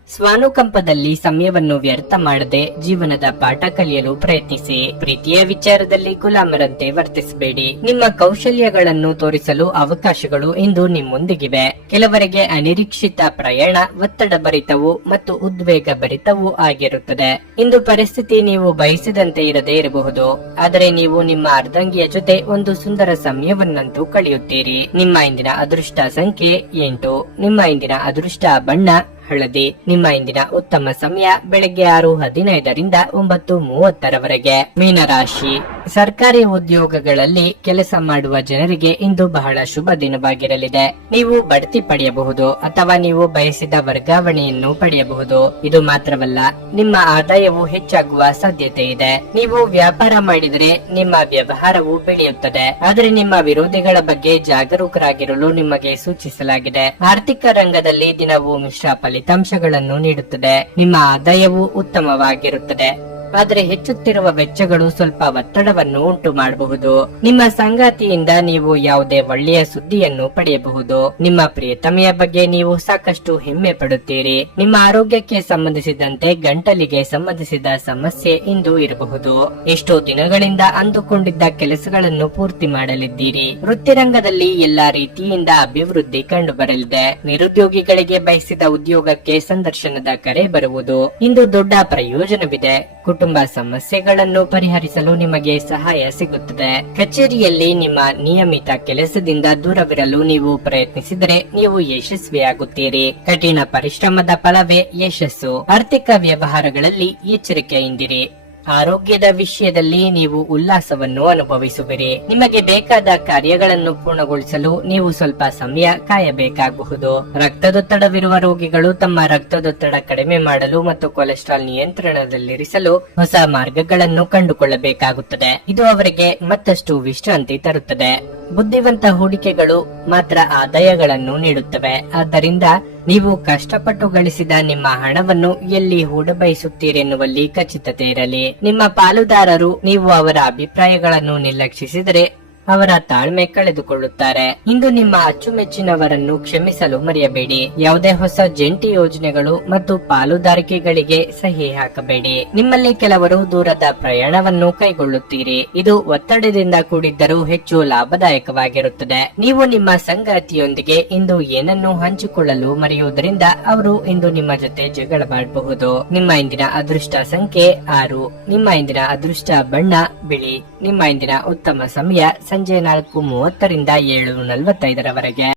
ಸ್ವಾನುಕಂಪದಲ್ಲಿ ಸಮಯವನ್ನು ವ್ಯರ್ಥ ಮಾಡದೆ ಜೀವನದ ಪಾಠ ಕಲಿಯಲು ಪ್ರಯತ್ನಿಸಿ. ಪ್ರೀತಿಯ ವಿಚಾರದಲ್ಲಿ ಗುಲಾಮರಂತೆ ವರ್ತಿಸಬೇಡಿ. ನಿಮ್ಮ ಕೌಶಲ್ಯಗಳನ್ನು ತೋರಿಸಲು ಅವಕಾಶಗಳು ಇಂದು ನಿಮ್ಮೊಂದಿಗಿವೆ. ಕೆಲವರಿಗೆ ಅನಿರೀಕ್ಷಿತ ಪ್ರಯಾಣ ಒತ್ತಡ ಭರಿತವೂ ಮತ್ತು ಉದ್ವೇಗ ಭರಿತವೂ ಆಗಿರುತ್ತದೆ. ಇಂದು ಪರಿಸ್ಥಿತಿ ನೀವು ಬಯಸಿದಂತೆ ಇರದೇ ಇರಬಹುದು, ಆದರೆ ನೀವು ನಿಮ್ಮ ಅರ್ಧಂಗಿಯ ಜೊತೆ ಒಂದು ಸುಂದರ ಸಮಯವನ್ನಂತೂ ಕಳೆಯುತ್ತೀರಿ. ನಿಮ್ಮ ಇಂದಿನ ಅದೃಷ್ಟ ಸಂಖ್ಯೆ 8. ನಿಮ್ಮ ಇಂದಿನ ಅದೃಷ್ಟ ಬಣ್ಣ ಹಳದಿ. ನಿಮ್ಮ ಇಂದಿನ ಉತ್ತಮ ಸಮಯ ಬೆಳಗ್ಗೆ 6:15ರಿಂದ 9:30ರವರೆಗೆ. ಮೀನರಾಶಿ, ಸರ್ಕಾರಿ ಉದ್ಯೋಗಗಳಲ್ಲಿ ಕೆಲಸ ಮಾಡುವ ಜನರಿಗೆ ಇಂದು ಬಹಳ ಶುಭ ದಿನವಾಗಿರಲಿದೆ. ನೀವು ಬಡ್ತಿ ಪಡೆಯಬಹುದು ಅಥವಾ ನೀವು ಬಯಸಿದ ವರ್ಗಾವಣೆಯನ್ನು ಪಡೆಯಬಹುದು. ಇದು ಮಾತ್ರವಲ್ಲ, ನಿಮ್ಮ ಆದಾಯವು ಹೆಚ್ಚಾಗುವ ಸಾಧ್ಯತೆ ಇದೆ. ನೀವು ವ್ಯಾಪಾರ ಮಾಡಿದರೆ ನಿಮ್ಮ ವ್ಯವಹಾರವು ಬೆಳೆಯುತ್ತದೆ, ಆದರೆ ನಿಮ್ಮ ವಿರೋಧಿಗಳ ಬಗ್ಗೆ ಜಾಗರೂಕರಾಗಿರಲು ನಿಮಗೆ ಸೂಚಿಸಲಾಗಿದೆ. ಆರ್ಥಿಕ ರಂಗದಲ್ಲಿ ದಿನವು ಮಿಶ್ರ ಫಲಿತಾಂಶಗಳನ್ನು ನೀಡುತ್ತದೆ. ನಿಮ್ಮ ಆದಾಯವು ಉತ್ತಮವಾಗಿರುತ್ತದೆ, ಆದರೆ ಹೆಚ್ಚುತ್ತಿರುವ ವೆಚ್ಚಗಳು ಸ್ವಲ್ಪ ಒತ್ತಡವನ್ನು ಉಂಟು ಮಾಡಬಹುದು. ನಿಮ್ಮ ಸಂಗಾತಿಯಿಂದ ನೀವು ಯಾವುದೇ ಒಳ್ಳೆಯ ಸುದ್ದಿಯನ್ನು ಪಡೆಯಬಹುದು. ನಿಮ್ಮ ಪ್ರಿಯತಮೆಯ ಬಗ್ಗೆ ನೀವು ಸಾಕಷ್ಟು ಹೆಮ್ಮೆ ಪಡುತ್ತೀರಿ. ನಿಮ್ಮ ಆರೋಗ್ಯಕ್ಕೆ ಸಂಬಂಧಿಸಿದಂತೆ ಗಂಟಲಿಗೆ ಸಂಬಂಧಿಸಿದ ಸಮಸ್ಯೆ ಇಂದು ಇರಬಹುದು. ಎಷ್ಟೋ ದಿನಗಳಿಂದ ಅಂದುಕೊಂಡಿದ್ದ ಕೆಲಸಗಳನ್ನು ಪೂರ್ತಿ ಮಾಡಲಿದ್ದೀರಿ. ವೃತ್ತಿರಂಗದಲ್ಲಿ ಎಲ್ಲಾ ರೀತಿಯಿಂದ ಅಭಿವೃದ್ಧಿ ಕಂಡು ಬರಲಿದೆ. ನಿರುದ್ಯೋಗಿಗಳಿಗೆ ಬಯಸಿದ ಉದ್ಯೋಗಕ್ಕೆ ಸಂದರ್ಶನದ ಕರೆ ಬರುವುದು. ಇಂದು ದೊಡ್ಡ ಪ್ರಯೋಜನವಿದೆ. ಕುಟುಂಬ ಸಮಸ್ಯೆಗಳನ್ನು ಪರಿಹರಿಸಲು ನಿಮಗೆ ಸಹಾಯ ಸಿಗುತ್ತದೆ. ಕಚೇರಿಯಲ್ಲಿ ನಿಮ್ಮ ನಿಯಮಿತ ಕೆಲಸದಿಂದ ದೂರವಿರಲು ನೀವು ಪ್ರಯತ್ನಿಸಿದರೆ ನೀವು ಯಶಸ್ವಿಯಾಗುತ್ತೀರಿ. ಕಠಿಣ ಪರಿಶ್ರಮದ ಫಲವೇ ಯಶಸ್ಸು. ಆರ್ಥಿಕ ವ್ಯವಹಾರಗಳಲ್ಲಿ ಎಚ್ಚರಿಕೆಯಿಂದಿರಿ. ಆರೋಗ್ಯದ ವಿಷಯದಲ್ಲಿ ನೀವು ಉಲ್ಲಾಸವನ್ನು ಅನುಭವಿಸುವಿರಿ. ನಿಮಗೆ ಬೇಕಾದ ಕಾರ್ಯಗಳನ್ನು ಪೂರ್ಣಗೊಳಿಸಲು ನೀವು ಸ್ವಲ್ಪ ಸಮಯ ಕಾಯಬೇಕಾಗಬಹುದು. ರಕ್ತದೊತ್ತಡವಿರುವ ರೋಗಿಗಳು ತಮ್ಮ ರಕ್ತದೊತ್ತಡ ಕಡಿಮೆ ಮಾಡಲು ಮತ್ತು ಕೊಲೆಸ್ಟ್ರಾಲ್ ನಿಯಂತ್ರಣದಲ್ಲಿರಿಸಲು ಹೊಸ ಮಾರ್ಗಗಳನ್ನು ಕಂಡುಕೊಳ್ಳಬೇಕಾಗುತ್ತದೆ. ಇದು ಅವರಿಗೆ ಮತ್ತಷ್ಟು ವಿಶ್ರಾಂತಿ ತರುತ್ತದೆ. ಬುದ್ಧಿವಂತ ಹೂಡಿಕೆಗಳು ಮಾತ್ರ ಆದಾಯಗಳನ್ನು ನೀಡುತ್ತವೆ. ಆದ್ದರಿಂದ ನೀವು ಕಷ್ಟಪಟ್ಟು ಗಳಿಸಿದ ನಿಮ್ಮ ಹಣವನ್ನು ಎಲ್ಲಿ ಹೂಡಬಯಸುತ್ತೀರೆನ್ನುವಲ್ಲಿ ಖಚಿತತೆ ಇರಲಿ. ನಿಮ್ಮ ಪಾಲುದಾರರು ನೀವು ಅವರ ಅಭಿಪ್ರಾಯಗಳನ್ನು ನಿರ್ಲಕ್ಷಿಸಿದರೆ ಅವರ ತಾಳ್ಮೆ ಕಳೆದುಕೊಳ್ಳುತ್ತಾರೆ. ಇಂದು ನಿಮ್ಮ ಅಚ್ಚುಮೆಚ್ಚಿನವರನ್ನು ಕ್ಷಮಿಸಲು ಮರೆಯಬೇಡಿ. ಯಾವುದೇ ಹೊಸ ಜಂಟಿ ಯೋಜನೆಗಳು ಮತ್ತು ಪಾಲುದಾರಿಕೆಗಳಿಗೆ ಸಹಿ ಹಾಕಬೇಡಿ. ನಿಮ್ಮಲ್ಲಿ ಕೆಲವರು ದೂರದ ಪ್ರಯಾಣವನ್ನು ಕೈಗೊಳ್ಳುತ್ತೀರಿ. ಇದು ಒತ್ತಡದಿಂದ ಕೂಡಿದ್ದರೂ ಹೆಚ್ಚು ಲಾಭದಾಯಕವಾಗಿರುತ್ತದೆ. ನೀವು ನಿಮ್ಮ ಸಂಗಾತಿಯೊಂದಿಗೆ ಇಂದು ಏನನ್ನು ಹಂಚಿಕೊಳ್ಳಲು ಮರೆಯುವುದರಿಂದ ಅವರು ಇಂದು ನಿಮ್ಮ ಜೊತೆ ಜಗಳ ಮಾಡಬಹುದು. ನಿಮ್ಮ ಇಂದಿನ ಅದೃಷ್ಟ ಸಂಖ್ಯೆ 6. ನಿಮ್ಮ ಇಂದಿನ ಅದೃಷ್ಟ ಬಣ್ಣ ಬಿಳಿ. ನಿಮ್ಮ ಇಂದಿನ ಉತ್ತಮ ಸಮಯ ಸಂಜೆ 4:30 ರಿಂದ 7:45 ರವರೆಗೆ.